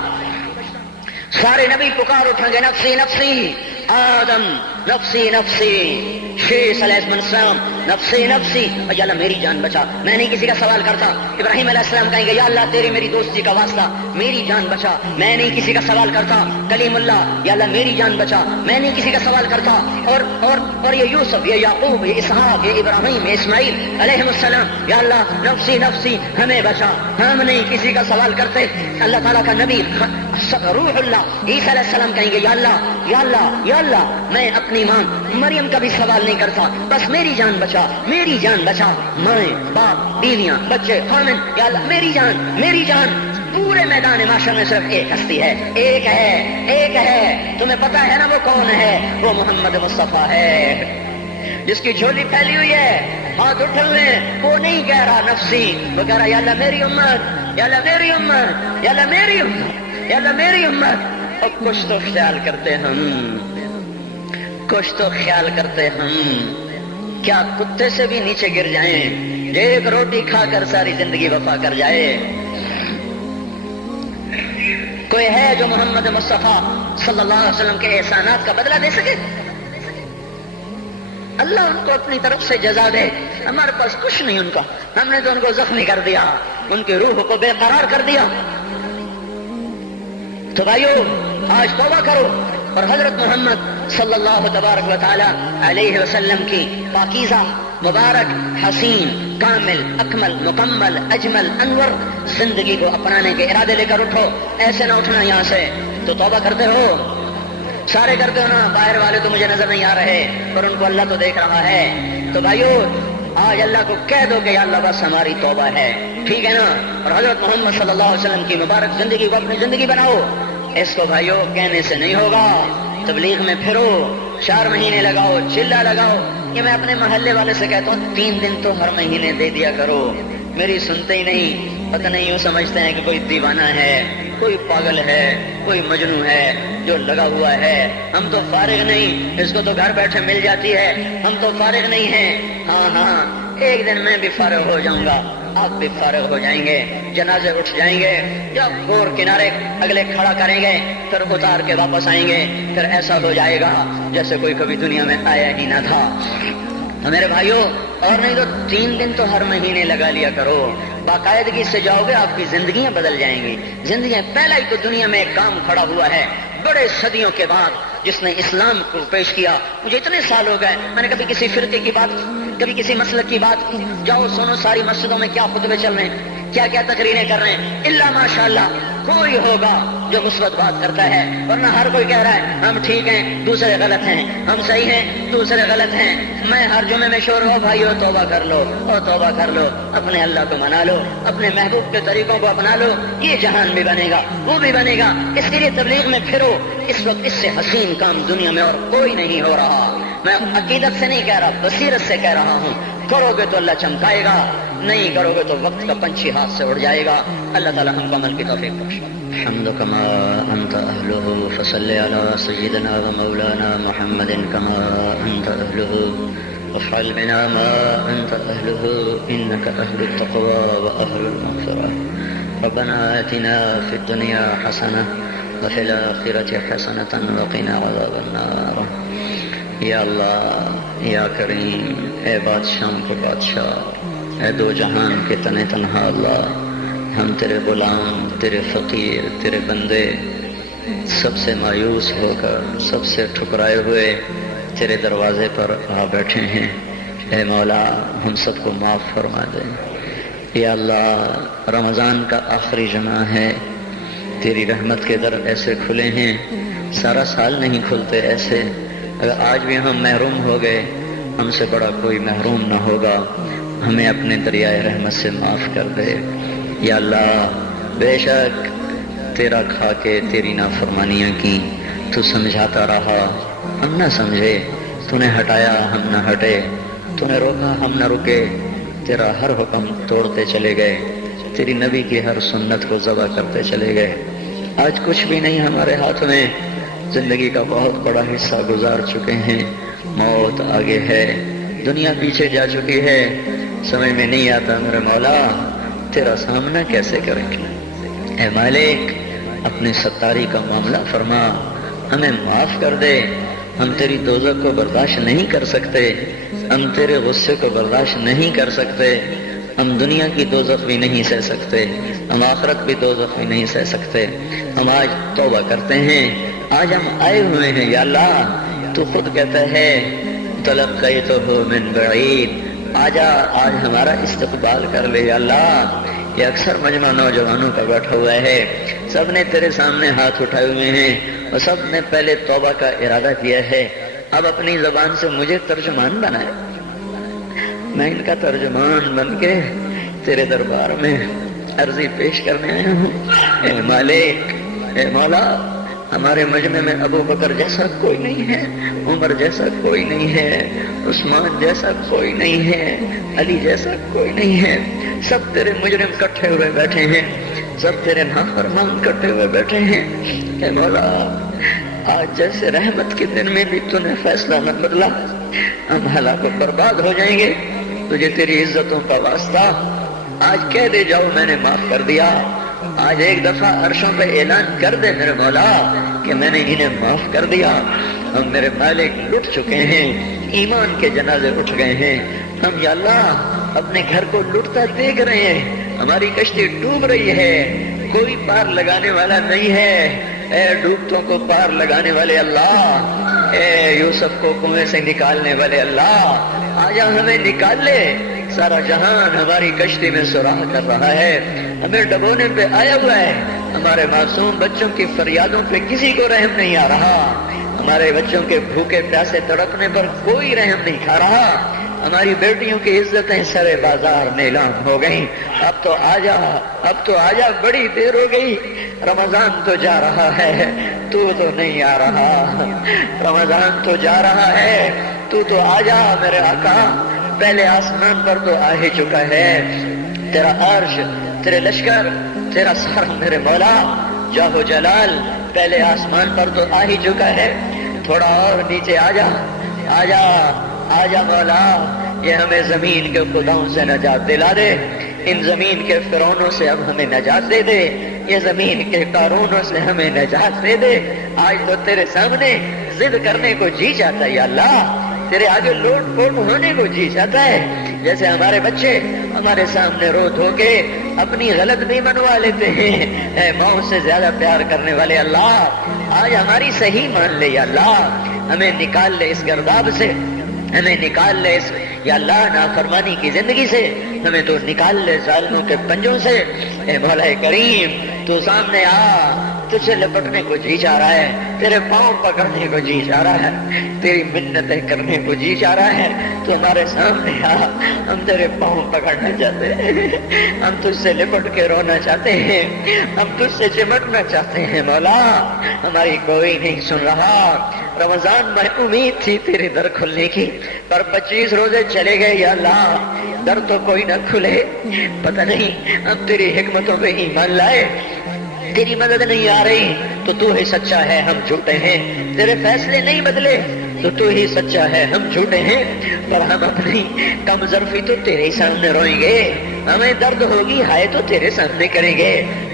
سارے نبی پکار اٹھیں گے، نفسی نفسی، آدم نفسی نفسی، شیش علیہ السلام نفسی نفسی، یا اللہ میری جان بچا، میں نہیں کسی کا سوال کرتا۔ ابراہیم علیہ السلام کہیں گے یا اللہ تیری میری دوستی کا واسطہ میری جان بچا، میں نہیں کسی کا سوال کرتا۔ کلیم اللہ، یا اللہ میری جان بچا، میں نہیں کسی کا سوال کرتا۔ اور یہ یوسف، یہ یعقوب، یہ اسحاق، یہ ابراہیم، یہ اسماعیل علیہ السلام، یا اللہ نفسی نفسی ہمیں بچا، ہم نہیں کسی کا سوال کرتے۔ اللہ تعالیٰ کا نبی روح اللہ عیسیٰ علیہ السلام کہیں گے یا اللہ یا اللہ یا اللہ میں اپنی ماں مریم کا بھی سوال نہیں کرتا، بس میری جان بچا، میری جان بچا، مائیں باپ بیویاں بچے خامن، یا اللہ میری جان میری جان۔ پورے میدان معاشر میں صرف ایک ہستی ہے، ایک ہے ایک ہے، تمہیں پتا ہے نا وہ کون ہے؟ وہ محمد مصطفیٰ ہے، جس کی جھولی پھیلی ہوئی ہے، ہاتھ اٹھے ہوئے، وہ نہیں کہہ رہا نفسی، وہ کہہ رہا یا اللہ میری امت، یا اللہ میری امت، یا اللہ میری امت، یا اللہ میری امت۔ اور کچھ تو خیال کرتے ہم، کچھ تو خیال کرتے ہم، کیا کتے سے بھی نیچے گر جائیں، ایک روٹی کھا کر ساری زندگی وفا کر جائے؟ کوئی ہے جو محمد مصطفیٰ صلی اللہ علیہ وسلم کے احسانات کا بدلہ دے سکے؟ اللہ ان کو اپنی طرف سے جزا دے، ہمارے پاس کچھ نہیں ان کا، ہم نے تو ان کو زخمی کر دیا، ان کی روح کو بے قرار کر دیا۔ تو بھائیو آج توبہ کرو اور حضرت محمد صلی اللہ تبارک و تعالی علیہ وسلم کی پاکیزہ، مبارک، حسین، کامل، اکمل، مکمل، اجمل، انور زندگی کو اپنانے کے ارادے لے کر اٹھو۔ ایسے نہ اٹھنا یہاں سے، تو توبہ کرتے ہو، سارے کرتے ہو نا، باہر والے تو مجھے نظر نہیں آ رہے پر ان کو اللہ تو دیکھ رہا ہے۔ تو بھائیو آج اللہ کو کہہ دو کہ یا اللہ بس ہماری توبہ ہے، ٹھیک ہے نا؟ اور حضرت محمد صلی اللہ علیہ وسلم کی مبارک زندگی کو اپنی زندگی بناؤ۔ اس کو بھائیو کہنے سے نہیں ہوگا، تبلیغ میں پھرو، 4 مہینے لگاؤ، چلا لگاؤ۔ یہ میں اپنے محلے والے سے کہتا ہوں 3 دن تو ہر مہینے دے دیا کرو، میری سنتے ہی نہیں، پتہ نہیں یوں سمجھتے ہیں کہ کوئی دیوانہ ہے، کوئی پاگل ہے، کوئی مجنون ہے جو لگا ہوا ہے۔ ہم تو فارغ نہیں، اس کو تو گھر بیٹھے مل جاتی ہے، ہم تو فارغ نہیں ہیں۔ ہاں ہاں ایک دن میں بھی فارغ ہو جاؤں گا، آپ بھی فارغ ہو جائیں گے، جنازے اٹھ جائیں گے، جب گور کنارے اگلے کھڑا کریں گے پھر اتار کے واپس آئیں گے، پھر ایسا ہو جائے گا جیسے کوئی کبھی دنیا میں آیا ہی نہ تھا۔ تو میرے بھائیوں، اور نہیں تو 3 دن تو ہر مہینے لگا لیا کرو، باقاعدگی سے جاؤ گے، آپ کی زندگیاں بدل جائیں گی، زندگیاں۔ پہلا ہی تو دنیا میں ایک کام کھڑا ہوا ہے بڑے صدیوں کے بعد جس نے اسلام کو پیش کیا۔ مجھے اتنے سال ہو گئے، میں نے کبھی کسی فرقے کی بات، کبھی کسی مسلک کی بات، جاؤ سنو ساری مسجدوں میں کیا خطبے چل رہے ہیں، کیا کیا تقریریں کر رہے ہیں، الا ماشاء اللہ کوئی ہوگا جو مثبت بات کرتا ہے، ورنہ ہر کوئی کہہ رہا ہے ہم ٹھیک ہیں دوسرے غلط ہیں، ہم صحیح ہیں دوسرے غلط ہیں۔ میں ہر جمعے میں شور ہو بھائیو توبہ کر لو، اور توبہ کر لو، اپنے اللہ کو منا لو، اپنے محبوب کے طریقوں کو اپنا لو، یہ جہان بھی بنے گا وہ بھی بنے گا۔ اس کے لیے تبلیغ میں پھرو، اس وقت اس سے حسین کام دنیا میں اور کوئی نہیں ہو رہا۔ میں عقیدت سے نہیں کہہ رہا، بصیرت سے کہہ رہا ہوں۔ کرو گے تو اللہ چمکائے گا، نہیں کرو گے تو وقت کا پنچھی ہاتھ سے اڑ جائے گا۔ اللہ تعالی ہم کو عمل کی توفیق بخشے۔ الحمد كما أنت أهله فصل على سيدنا ومولانا محمد كما أنت أهله وافعل بنا ما أنت أهله إنك أهل التقوى وأهل المغفرة. ربنا آتنا في الدنيا حسنة وفي الآخرة حسنة وقنا عذاب النار. یا اللہ یا کریم، اے بادشاہ کو بادشاہ، اے دو جہان کے تنے تنہا اللہ، ہم تیرے غلام، تیرے فقیر، تیرے بندے سب سے مایوس ہو کر، سب سے ٹھکرائے ہوئے تیرے دروازے پر آ بیٹھے ہیں۔ اے مولا ہم سب کو معاف فرما دے۔ یا اللہ رمضان کا آخری جمعہ ہے، تیری رحمت کے در ایسے کھلے ہیں، سارا سال نہیں کھلتے ایسے۔ اگر آج بھی ہم محروم ہو گئے، ہم سے بڑا کوئی محروم نہ ہوگا، ہمیں اپنے دریائے رحمت سے معاف کر دے۔ یا اللہ بے شک تیرا کھا کے تیری نافرمانیاں کی، تو سمجھاتا رہا ہم نہ سمجھے، تو نے ہٹایا ہم نہ ہٹے، تو نے روکا ہم نہ رکے، تیرا ہر حکم توڑتے چلے گئے، تیری نبی کی ہر سنت کو ذبح کرتے چلے گئے۔ آج کچھ بھی نہیں ہمارے ہاتھ میں، زندگی کا بہت بڑا حصہ گزار چکے ہیں، موت آگے ہے، دنیا پیچھے جا چکی ہے، سمجھ میں نہیں آتا میرے مولا تیرا سامنا کیسے کریں گے۔ اے مالک اپنے ستاری کا معاملہ فرما، ہمیں معاف کر دے، ہم تیری دوزخ کو برداشت نہیں کر سکتے، ہم تیرے غصے کو برداشت نہیں کر سکتے، ہم دنیا کی دوزخ بھی نہیں سہ سکتے، ہم آخرت بھی دوزخ بھی نہیں سہ سکتے۔ ہم آج توبہ کرتے ہیں، آج ہم آئے ہوئے ہیں یا اللہ، تو خود کہتا ہے تلقیتہ من بعید، آجا آج ہمارا استقبال کر لے یا اللہ۔ یہ اکثر مجمع نوجوانوں کا بیٹھا ہوا ہے، سب نے تیرے سامنے ہاتھ اٹھائے ہوئے ہیں اور سب نے پہلے توبہ کا ارادہ کیا ہے، اب اپنی زبان سے مجھے ترجمان بنائے، میں ان کا ترجمان بن کے تیرے دربار میں عرضی پیش کرنے آیا ہوں۔ اے مالک اے مولا ہمارے مجمع میں ابو بکر جیسا کوئی نہیں ہے، عمر جیسا کوئی نہیں ہے، عثمان جیسا کوئی نہیں ہے، علی جیسا کوئی نہیں ہے، سب تیرے مجرم کٹھے ہوئے بیٹھے ہیں، سب تیرے نافرمان کٹھے ہوئے بیٹھے ہیں۔ اے مولا آج جیسے رحمت کے دن میں بھی تو نے فیصلہ نہ بدلا، ہم ہلاک و برباد ہو جائیں گے، تجھے تیری عزتوں کا واسطہ آج کہہ دے جاؤ میں نے معاف کر دیا۔ آج ایک دفعہ عرشوں پہ اعلان کر دے میرے مولا کہ میں نے انہیں معاف کر دیا۔ ہم میرے مالک لٹ چکے ہیں، ایمان کے جنازے اٹھ گئے ہیں، ہم یا اللہ اپنے گھر کو لٹتا دیکھ رہے ہیں، ہماری کشتی ڈوب رہی ہے، کوئی پار لگانے والا نہیں ہے۔ اے ڈوبتوں کو پار لگانے والے اللہ، اے یوسف کو کنویں سے نکالنے والے اللہ، آجا ہمیں نکال لے۔ سارا جہان ہماری کشتی میں سراغ کر رہا ہے، ہمیں ڈبونے پہ آیا ہوا ہے، ہمارے معصوم بچوں کی فریادوں پہ کسی کو رحم نہیں آ رہا، ہمارے بچوں کے بھوکے پیاسے تڑپنے پر کوئی رحم نہیں کھا رہا، ہماری بیٹیوں کی عزتیں سرے بازار نیلام ہو گئیں۔ اب تو آجا، اب تو آجا، بڑی دیر ہو گئی، رمضان تو جا رہا ہے، تو نہیں آ رہا، رمضان تو جا رہا ہے، تو آجا میرے آقا۔ پہلے آسمان پر تو آ ہی چکا ہے، تیرا عرش، تیرے لشکر، تیرا سر میرے مولا جاہ جلال پہلے آسمان پر تو آ ہی چکا ہے، تھوڑا اور نیچے آجا، آجا آجا مولا، یہ ہمیں زمین کے خداؤں سے نجات دلا دے، ان زمین کے فرعونوں سے اب ہمیں نجات دے دے، یہ زمین کے قارونوں سے ہمیں نجات دے دے۔ آج تو تیرے سامنے ضد کرنے کو جی چاہتا ہے یا اللہ، تیرے آگے لوٹ پوٹ ہونے کو جی چاہتا ہے، جیسے ہمارے بچے ہمارے سامنے رو دھو کے اپنی غلط بھی منوا لیتے ہیں۔ اے موت سے زیادہ پیار کرنے والے اللہ، آج ہماری صحیح مان لے یا اللہ، ہمیں نکال لے اس گرداب سے، ہمیں نکال لے اس یا اللہ نافرمانی کی زندگی سے ہمیں تو نکال لے ظالموں کے پنجوں سے. اے مولا کریم تو سامنے آ, تجھ سے لپٹنے کو جی چاہ رہا ہے, تیرے پاؤں پکڑنے کو جی چاہ رہا ہے, تیری منتیں کرنے کو جی چاہ رہا ہے. تو ہمارے سامنے آ, ہم تیرے پاؤں پکڑنا چاہتے ہیں, ہم تجھ سے لپٹ کے رونا چاہتے ہیں, ہم تجھ سے چمٹنا چاہتے ہیں. مولا ہماری کوئی نہیں سن رہا. رمضان میں امید تھی تیرے در کھلنے کی, پر 25 روزے چلے گئے. یا اللہ در تو کوئی نہ کھلے. پتہ نہیں ہم تیری حکمتوں پہ ایمان لائے, تیری مدد نہیں آ رہی تو تو ہی سچا ہے, ہم جھوٹے ہیں. تیرے فیصلے نہیں بدلے تو ہی سچا ہے, ہم جھوٹے ہیں. پر ہم اپنی کم ظرفی تو تیرے ہی سامنے روئیں گے. ہمیں درد ہوگی ہائے تو تیرے سامنے کریں گے,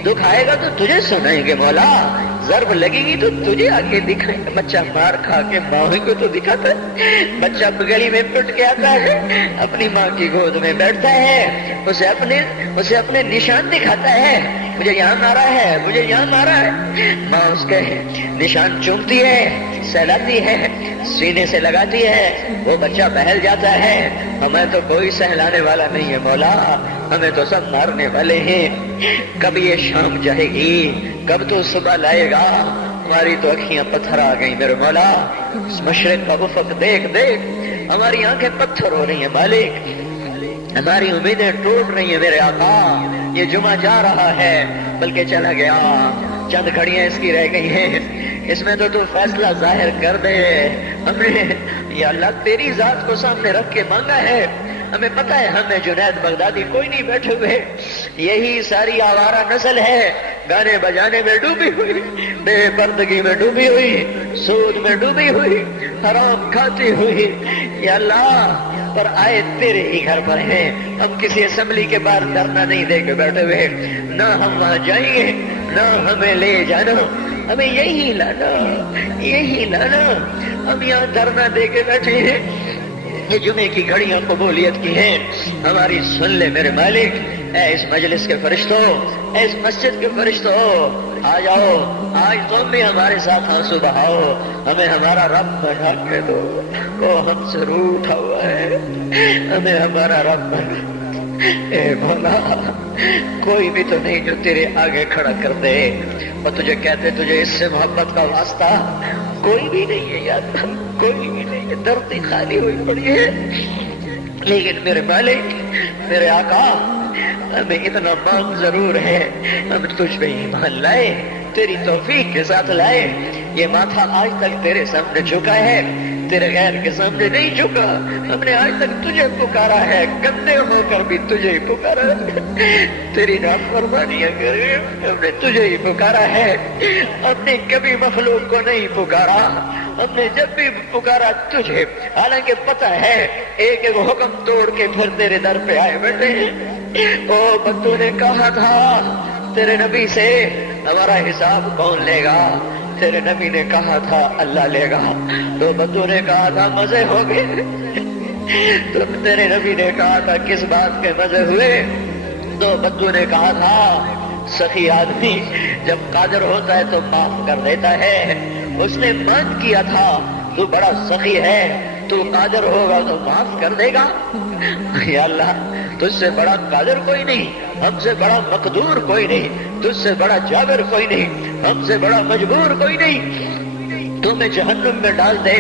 دکھ آئے گا تو تجھے سنائیں گے. مولا ضرب لگے گی تو تجھے آگے دکھائیں گے. بچہ مار کھا کے ماں کو تو دکھاتا ہے, بچہ گلی میں پٹ کے آتا ہے, اپنی ماں کی گود میں بیٹھتا ہے, اسے اپنے نشان دکھاتا ہے. مجھے یہاں مارا ہے, مجھے یہاں مارا ہے. ماں اس کے نشان چومتی ہے, سہلاتی ہے, سینے سے لگاتی ہے, وہ بچہ بہل جاتا ہے. ہمیں تو کوئی سہلانے والا نہیں ہے مولا, ہمیں تو سب مارنے والے ہیں. کب یہ شام جائے گی, کب تو صبح لائے گا؟ ہماری تو اکھیاں پتھر آ گئی میرے مولا. اس مشرق کا افق دیکھ دیکھ ہماری آنکھیں پتھر ہو رہی ہیں مالک, ہماری امیدیں ٹوٹ رہی ہیں میرے آقا. یہ جمعہ جا رہا ہے بلکہ چلا گیا, چند گھڑیاں اس کی رہ گئی ہیں, اس میں تو فیصلہ ظاہر کر دے. ہم نے یا اللہ تیری ذات کو سامنے رکھ کے مانگا ہے. ہمیں پتا ہے ہمیں جنید بغدادی کوئی نہیں بیٹھے ہوئے, یہی ساری آوارہ نسل ہے, گانے بجانے میں ڈوبی ہوئی, بے پردگی میں ڈوبی ہوئی, سود میں ڈوبی ہوئی, حرام کھاتی ہوئی. یا اللہ پر آئے تیرے ہی گھر پر ہیں. ہم کسی اسمبلی کے باہر دھرنا نہیں دے کے بیٹھے ہوئے, نہ ہم وہاں جائیں گے نہ ہمیں لے جانا, ہمیں یہی لانا, یہی لانا. ہم یہاں دھرنا دے کے بیٹھے ہیں. یہ جمعے کی گھڑیاں قبولیت کی ہیں ہماری, سن لے میرے مالک. اے اس مجلس کے فرشتوں, اے اس مسجد کے فرشتوں, آ جاؤ آج تم بھی ہمارے ساتھ آنسو بہاؤ. ہمیں ہمارا رب بنا کے دو, وہ ہم سے روٹھا ہوا ہے, ہمیں ہمارا رب بنا. اے مولا کوئی بھی تو نہیں جو تیرے آگے کھڑا کر دے اور تجھے کہتے تجھے اس سے محبت کا واسطہ, کوئی بھی نہیں ہے یار, کوئی بھی نہیں ہے. دھرتی خالی ہوئی پڑی ہے. لیکن میرے مالک, میرے آقا, ہمیں اتنا مان ضرور ہے, ہم تجھ پہ ایمان لائے, تیری توفیق کے ساتھ لائے. یہ ماتھا آج تک تیرے سامنے جھکا ہے, تیرے غیر کے سامنے نہیں جھکا. ہم نے آج تک تجھے پکارا ہے, گندے ہو کر بھی تجھے ہی پکارا ہے. تیری نافرمانیاں کرے ہم نے تجھے ہی پکارا ہے, ہم نے کبھی مخلوق کو نہیں پکارا. ہم نے جب بھی پکارا تجھے, حالانکہ پتہ ہے ایک ایک حکم توڑ کے پھر تیرے در پہ آئے بیٹھے ہیں. او بدو نے کہا تھا تیرے نبی سے ہمارا حساب کون لے گا, تیرے نبی نے کہا تھا اللہ لے گا. تو بدو نے کہا تھا مزے ہو گئے, تو تیرے نبی نے کہا تھا کس بات کے مزے ہوئے. تو بدو نے کہا تھا سخی آدمی جب قادر ہوتا ہے تو معاف کر دیتا ہے. اس نے مان کیا تھا تو بڑا سخی ہے, تو قادر ہوگا تو معاف کر دے گا. یا اللہ تجھ سے بڑا قادر کوئی نہیں, ہم سے بڑا مقدور کوئی نہیں, تجھ سے بڑا جابر کوئی نہیں, ہم سے بڑا مجبور کوئی نہیں. تو میں جہنم میں ڈال دے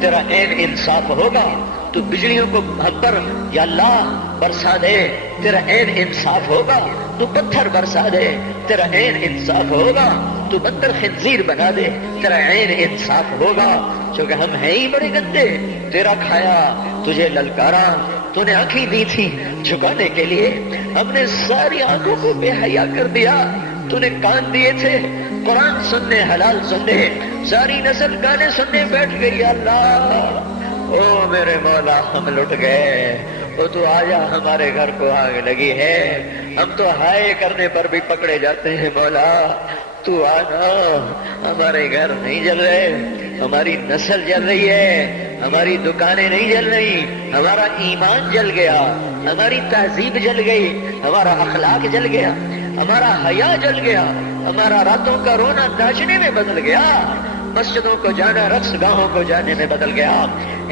تیرا عین انصاف ہوگا. تو بجلیوں کو ہم پر یا اللہ برسا دے تیرا عین انصاف ہوگا. تو پتھر برسا دے تیرا عین انصاف ہوگا. تو بندر خنزیر بنا دے تیرا عین انصاف ہوگا. چونکہ ہم ہیں ہی بڑے گندے, تیرا کھایا تجھے للکارا, تو نے آنکھیں دی تھی جھکانے کے لیے, ہم نے ساری آنکھوں کو بے حیا کر دیا. تو نے کان دیے تھے قرآن سننے, حلال سننے, ساری نسل گانے سننے بیٹھ گئی. اللہ او میرے مولا ہم لٹ گئے. وہ تو آجا, ہمارے گھر کو آگ لگی ہے, ہم تو ہائے کرنے پر بھی پکڑے جاتے ہیں. مولا تو آنا, ہمارے گھر نہیں جل رہے, ہماری نسل جل رہی ہے, ہماری دکانیں نہیں جل رہی, ہمارا ایمان جل گیا, ہماری تہذیب جل گئی, ہمارا اخلاق جل گیا, ہمارا حیا جل گیا, ہمارا راتوں کا رونا ناچنے میں بدل گیا. مسجدوں کو جانا رقص گاہوں کو جانے میں بدل گیا.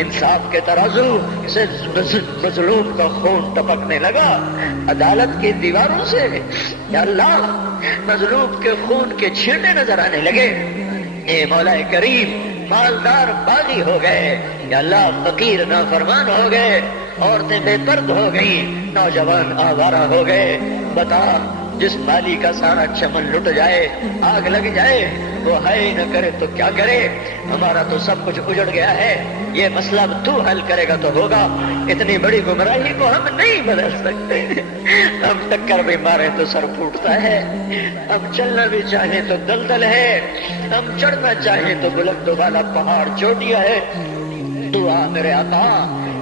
انصاف کے ترازو سے مظلوم کا خون ٹپکنے لگا عدالت کی دیواروں سے. یا اللہ مظلوم کے خون کے چھینٹے نظر آنے لگے. اے مولا کریم مالدار باغی ہو گئے. یا اللہ فقیر نافرمان ہو گئے. عورتیں بے پرد ہو گئیں. نوجوان آوارہ ہو گئے. بتا جس مالی کا سارا چمن لٹ جائے آگ لگ جائے وہ ہے نہ کرے تو کیا کرے. ہمارا تو سب کچھ اجڑ گیا ہے. یہ مسئلہ تو حل کرے گا تو ہوگا. اتنی بڑی گمراہی کو ہم نہیں بدل سکتے. ہم ٹکر بھی مارے تو سر پھوٹتا ہے. ہم چلنا بھی چاہیں تو دلدل ہے. ہم چڑھنا چاہیں تو بلند والا پہاڑ چوٹیا ہے. دعا میرے آقا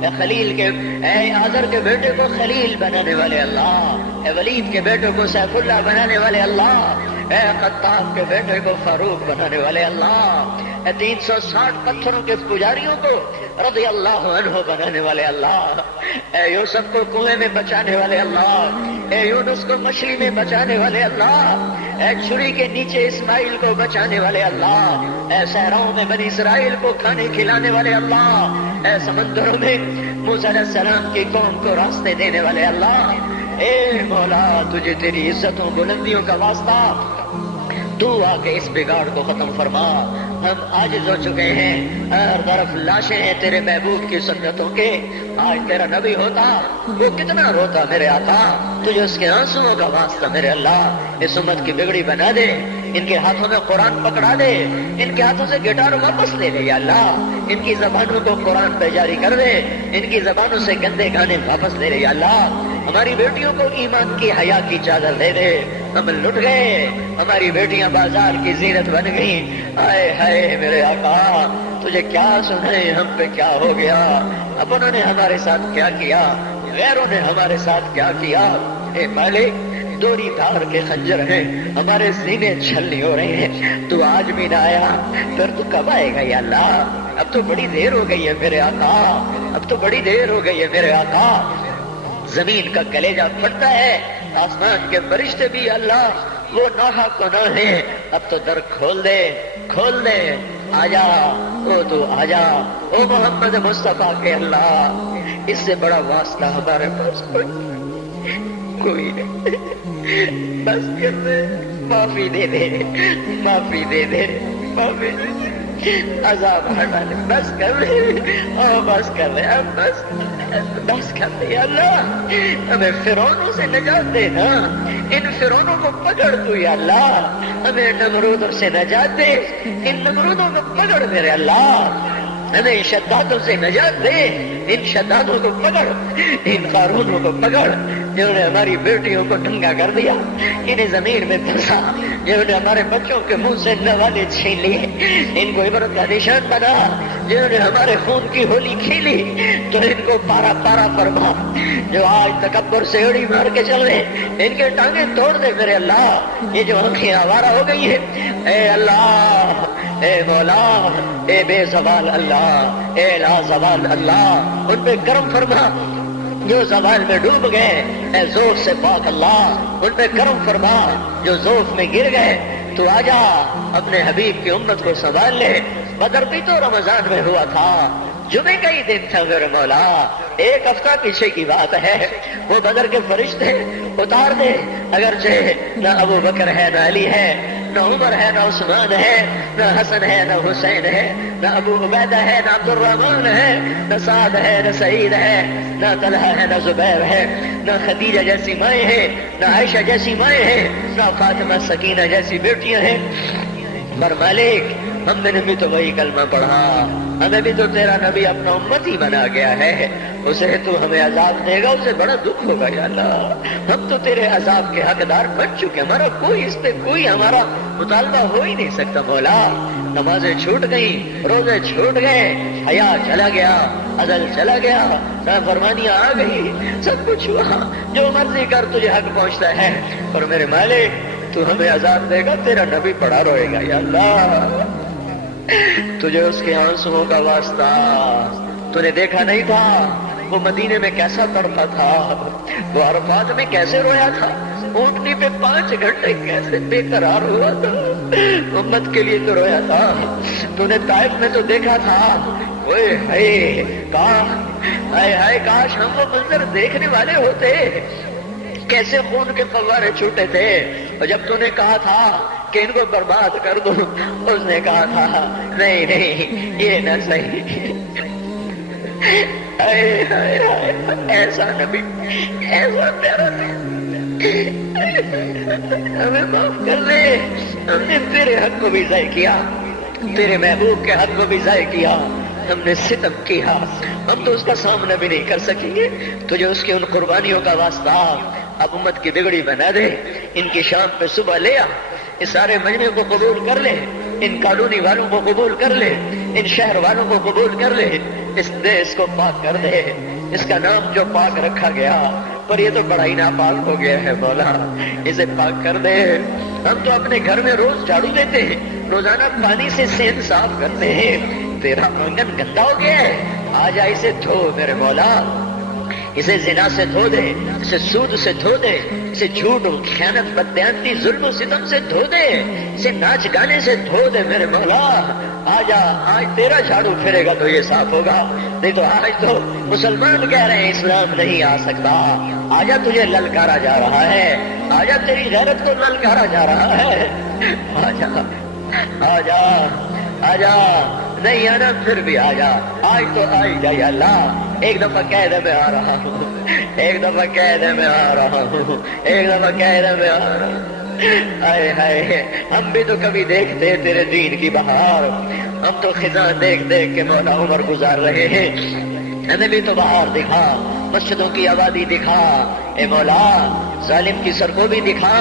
اے خلیل کے اے آزر کے بیٹے کو خلیل بنانے والے اللہ. اے ولید کے بیٹے کو سیف اللہ بنانے والے اللہ. اے خطاب کے بیٹے کو فاروق بنانے والے اللہ. اے 360 پتھروں کے پجاریوں کو رضی اللہ عنہ بنانے والے اللہ. اے یوسف کو کنویں میں بچانے والے اللہ. اے یونس کو مچھلی میں بچانے والے اللہ. اے چھری کے نیچے اسماعیل کو بچانے والے اللہ. اے صحراؤں میں بنی اسرائیل کو کھانے کھلانے والے اللہ. اے سمندروں میں موسیٰ علیہ السلام کی قوم کو راستے دینے والے اللہ. اے مولا تجھے تیری عزتوں بلندیوں کا واسطہ تو آ کے اس بگاڑ کو ختم فرما. ہم عاجز ہو چکے ہیں. ہر طرف لاشیں ہیں تیرے محبوب کی سنتوں کے. آج تیرا نبی ہوتا وہ کتنا روتا میرے آقا. تجھے اس کے آنسوؤں کا واسطہ میرے اللہ اس امت کی بگڑی بنا دے. ان کے ہاتھوں میں قرآن پکڑا دے. ان کے ہاتھوں سے گٹار واپس لے لے یا اللہ. ان کی زبانوں کو قرآن پہ جاری کر دے. ان کی زبانوں سے گندے گانے واپس لے لے یا اللہ. ہماری بیٹیوں کو ایمان کی حیا کی چادر دے دے. ہم لٹ گئے. ہماری بیٹیاں بازار کی زینت بن گئیں. آئے ہائے میرے آقا تجھے کیا سنائے ہم پہ کیا ہو گیا. اپنوں نے ہمارے ساتھ کیا کیا. غیروں نے ہمارے ساتھ کیا کیا. اے مالک دوری دھار کے خنجر ہیں. ہمارے سینے چھلنی ہو رہے ہیں. تو آج بھی نہ آیا پھر تو کب آئے گا یا اللہ. اب تو بڑی دیر ہو گئی ہے میرے آقا. اب تو بڑی دیر ہو گئی ہے میرے آقا. زمین کا کلیجہ پھٹتا ہے. آسمان کے فرشتے بھی اللہ وہ ناحا کو نہ ہے. اب تو در کھول دے کھول دے. آجا او تو آجا او محمد مصطفیٰ کے اللہ. اس سے بڑا واسطہ ہمارے پاس کوئی نہیں. بس کر دے. معافی دے دے. معافی دے دے. معافی دے دے. عذاب ہٹا لے. بس کر دے. او بس کر دے. اب بس کر دے اللہ. ہمیں فرعونوں سے نجات دے نا. ان فرعونوں کو پکڑ تو یا اللہ. ہمیں نمرودوں سے نجات دے. ان نمرودوں کو پکڑ میرے اللہ. ہمیں شدادوں سے نجات دے. ان شدادوں کو پکڑ. ان قارونوں کو پکڑ جنہوں نے ہماری بیٹیوں کو ننگا کر دیا. انہیں زمین میں دھسا. جنہوں نے ہمارے بچوں کے منہ سے نوالے چھین لیے. ان کو عبرت کا نشان بنا. جنہوں نے ہمارے خون کی ہولی کھیلی تو ان کو پارا پارا فرما. جو آج تکبر سے اڑی مار کے چل رہے ان کے ٹانگیں توڑ دے میرے اللہ. یہ جو آنکھیں آوارہ ہو گئی ہیں اے اللہ اے مولا اے بے زوال اللہ اے لا زوال اللہ ان پہ کرم فرما. جو زوال میں ڈوب گئے اے ذوق سے پاک اللہ ان پہ کرم فرما. جو ذوق میں گر گئے تو آجا اپنے حبیب کی امت کو سنبھال لے. بدر بھی تو رمضان میں ہوا تھا. جمعے کا ہی دن تھا میرے مولا. 1 ہفتہ پیچھے کی بات ہے. وہ بدر کے فرشتے اتار دے. اگرچہ نہ ابو بکر ہے نہ علی ہے نہ عمر ہے نہ عثمان ہے نہ حسن ہے نہ حسین ہے نہ ابو عبیدہ ہے نہ عبد الرحمن ہے نہ سعد ہے نہ سعید ہے نہ طلحہ ہے نہ زبیر ہے نہ خدیجہ جیسی مائیں ہیں نہ عائشہ جیسی مائیں ہیں نہ فاطمہ سکینہ جیسی بیٹیاں ہیں. پر مالک ہم نے بھی تو وہی کلمہ پڑھا. ہمیں بھی تو تیرا نبی اپنا امتی بنا گیا ہے. اسے تو ہمیں عذاب دے گا اسے بڑا دکھ ہوگا یا اللہ. ہم تو تیرے عذاب کے حقدار بن چکے. ہمارا کوئی اس پہ کوئی ہمارا مطالبہ ہو ہی نہیں سکتا مولا. نمازیں چھوٹ گئیں روزے چھوٹ گئے حیا چلا گیا عدل چلا گیا نافرمانیاں آ گئی سب کچھ ہوا. جو مرضی کر تجھے حق پہنچتا ہے. اور میرے مالک تو ہمیں عذاب دے گا تیرا نبی پڑا روئے گا یا اللہ. تجھے اس کے آنسوؤں کا واسطہ. تو نے دیکھا نہیں تھا وہ مدینے میں کیسا تڑپا تھا. وہ عرفات میں کیسے رویا تھا. اونٹنی پہ 5 گھنٹے کیسے بے قرار ہوا تھا، امت کے لیے تو رویا تھا۔ تو نے طائف میں تو دیکھا تھا، اوئے ہائے کاش ہم وہ منظر دیکھنے والے ہوتے، کیسے خون کے فوارے چھوٹے تھے۔ اور جب تو نے کہا تھا کہ ان کو برباد کر دو، اس نے کہا تھا نہیں نہیں یہ نہ صحیح۔ ایسا نبی، ایسا پیارا نبی، ہمیں معاف کر دے، ہم نے تیرے حق کو بھی ضائع کیا، تیرے محبوب کے حق کو بھی ضائع کیا، ہم نے ستم کیا، ہم تو اس کا سامنا بھی نہیں کر سکیں گے۔ تجھے اس کی ان قربانیوں کا واسطہ اب امت کی بگڑی بنا دے، ان کی شام پہ صبح لے آ، اس سارے مجمع کو قبول کر لے، ان کالونی والوں کو قبول کر لے، ان شہر والوں کو قبول کر لے، اس دیس کو پاک کر دے، اس کا نام جو پاک رکھا گیا پر یہ تو بڑا ہی ناپاک ہو گیا ہے مولا، اسے پاک کر دے۔ ہم تو اپنے گھر میں روز جھاڑو دیتے ہیں، روزانہ پانی سے صحت صاف کرتے ہیں، تیرا آنگن گندا ہو گیا ہے، آ جا اسے دھو میرے مولا، اسے زنا سے دھو دے، اسے سود سے دھو دے، اسے جھوٹ خیانت بددیانتی ظلم و ستم سے دھو دے، اسے ناچ گانے سے دھو دے میرے مولا۔ آ جا، آج تیرا جھاڑو پھرے گا تو یہ صاف ہوگا، نہیں تو آج تو مسلمان کہہ رہے ہیں اسلام نہیں آ سکتا۔ آ جا، تجھے للکارا جا رہا ہے، آ جا، تیری غیرت کو للکارا جا رہا ہے، آ جا آ جا آ جا، نہیں آنا پھر بھی آ جا، آج تو آئی جا یا اللہ، ایک دفعہ قیدے میں آ رہا ہوں، ایک دفعہ قیدے میں آ رہا ہوں، ایک دفعہ قیدے میں آ رہا ہوں۔ ہائے ہائے، ہم بھی تو کبھی دیکھتے تیرے دین کی بہار، ہم تو خزاں دیکھ دیکھ کے مولا عمر گزار رہے ہیں، ہمیں بھی تو بہار دکھا، مسجدوں کی آبادی دکھا، اے مولا ظالم کی سڑکوں بھی دکھا،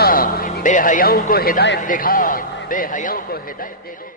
بے حیاؤں کو ہدایت دکھا، بے حیاؤں کو ہدایت دے دے۔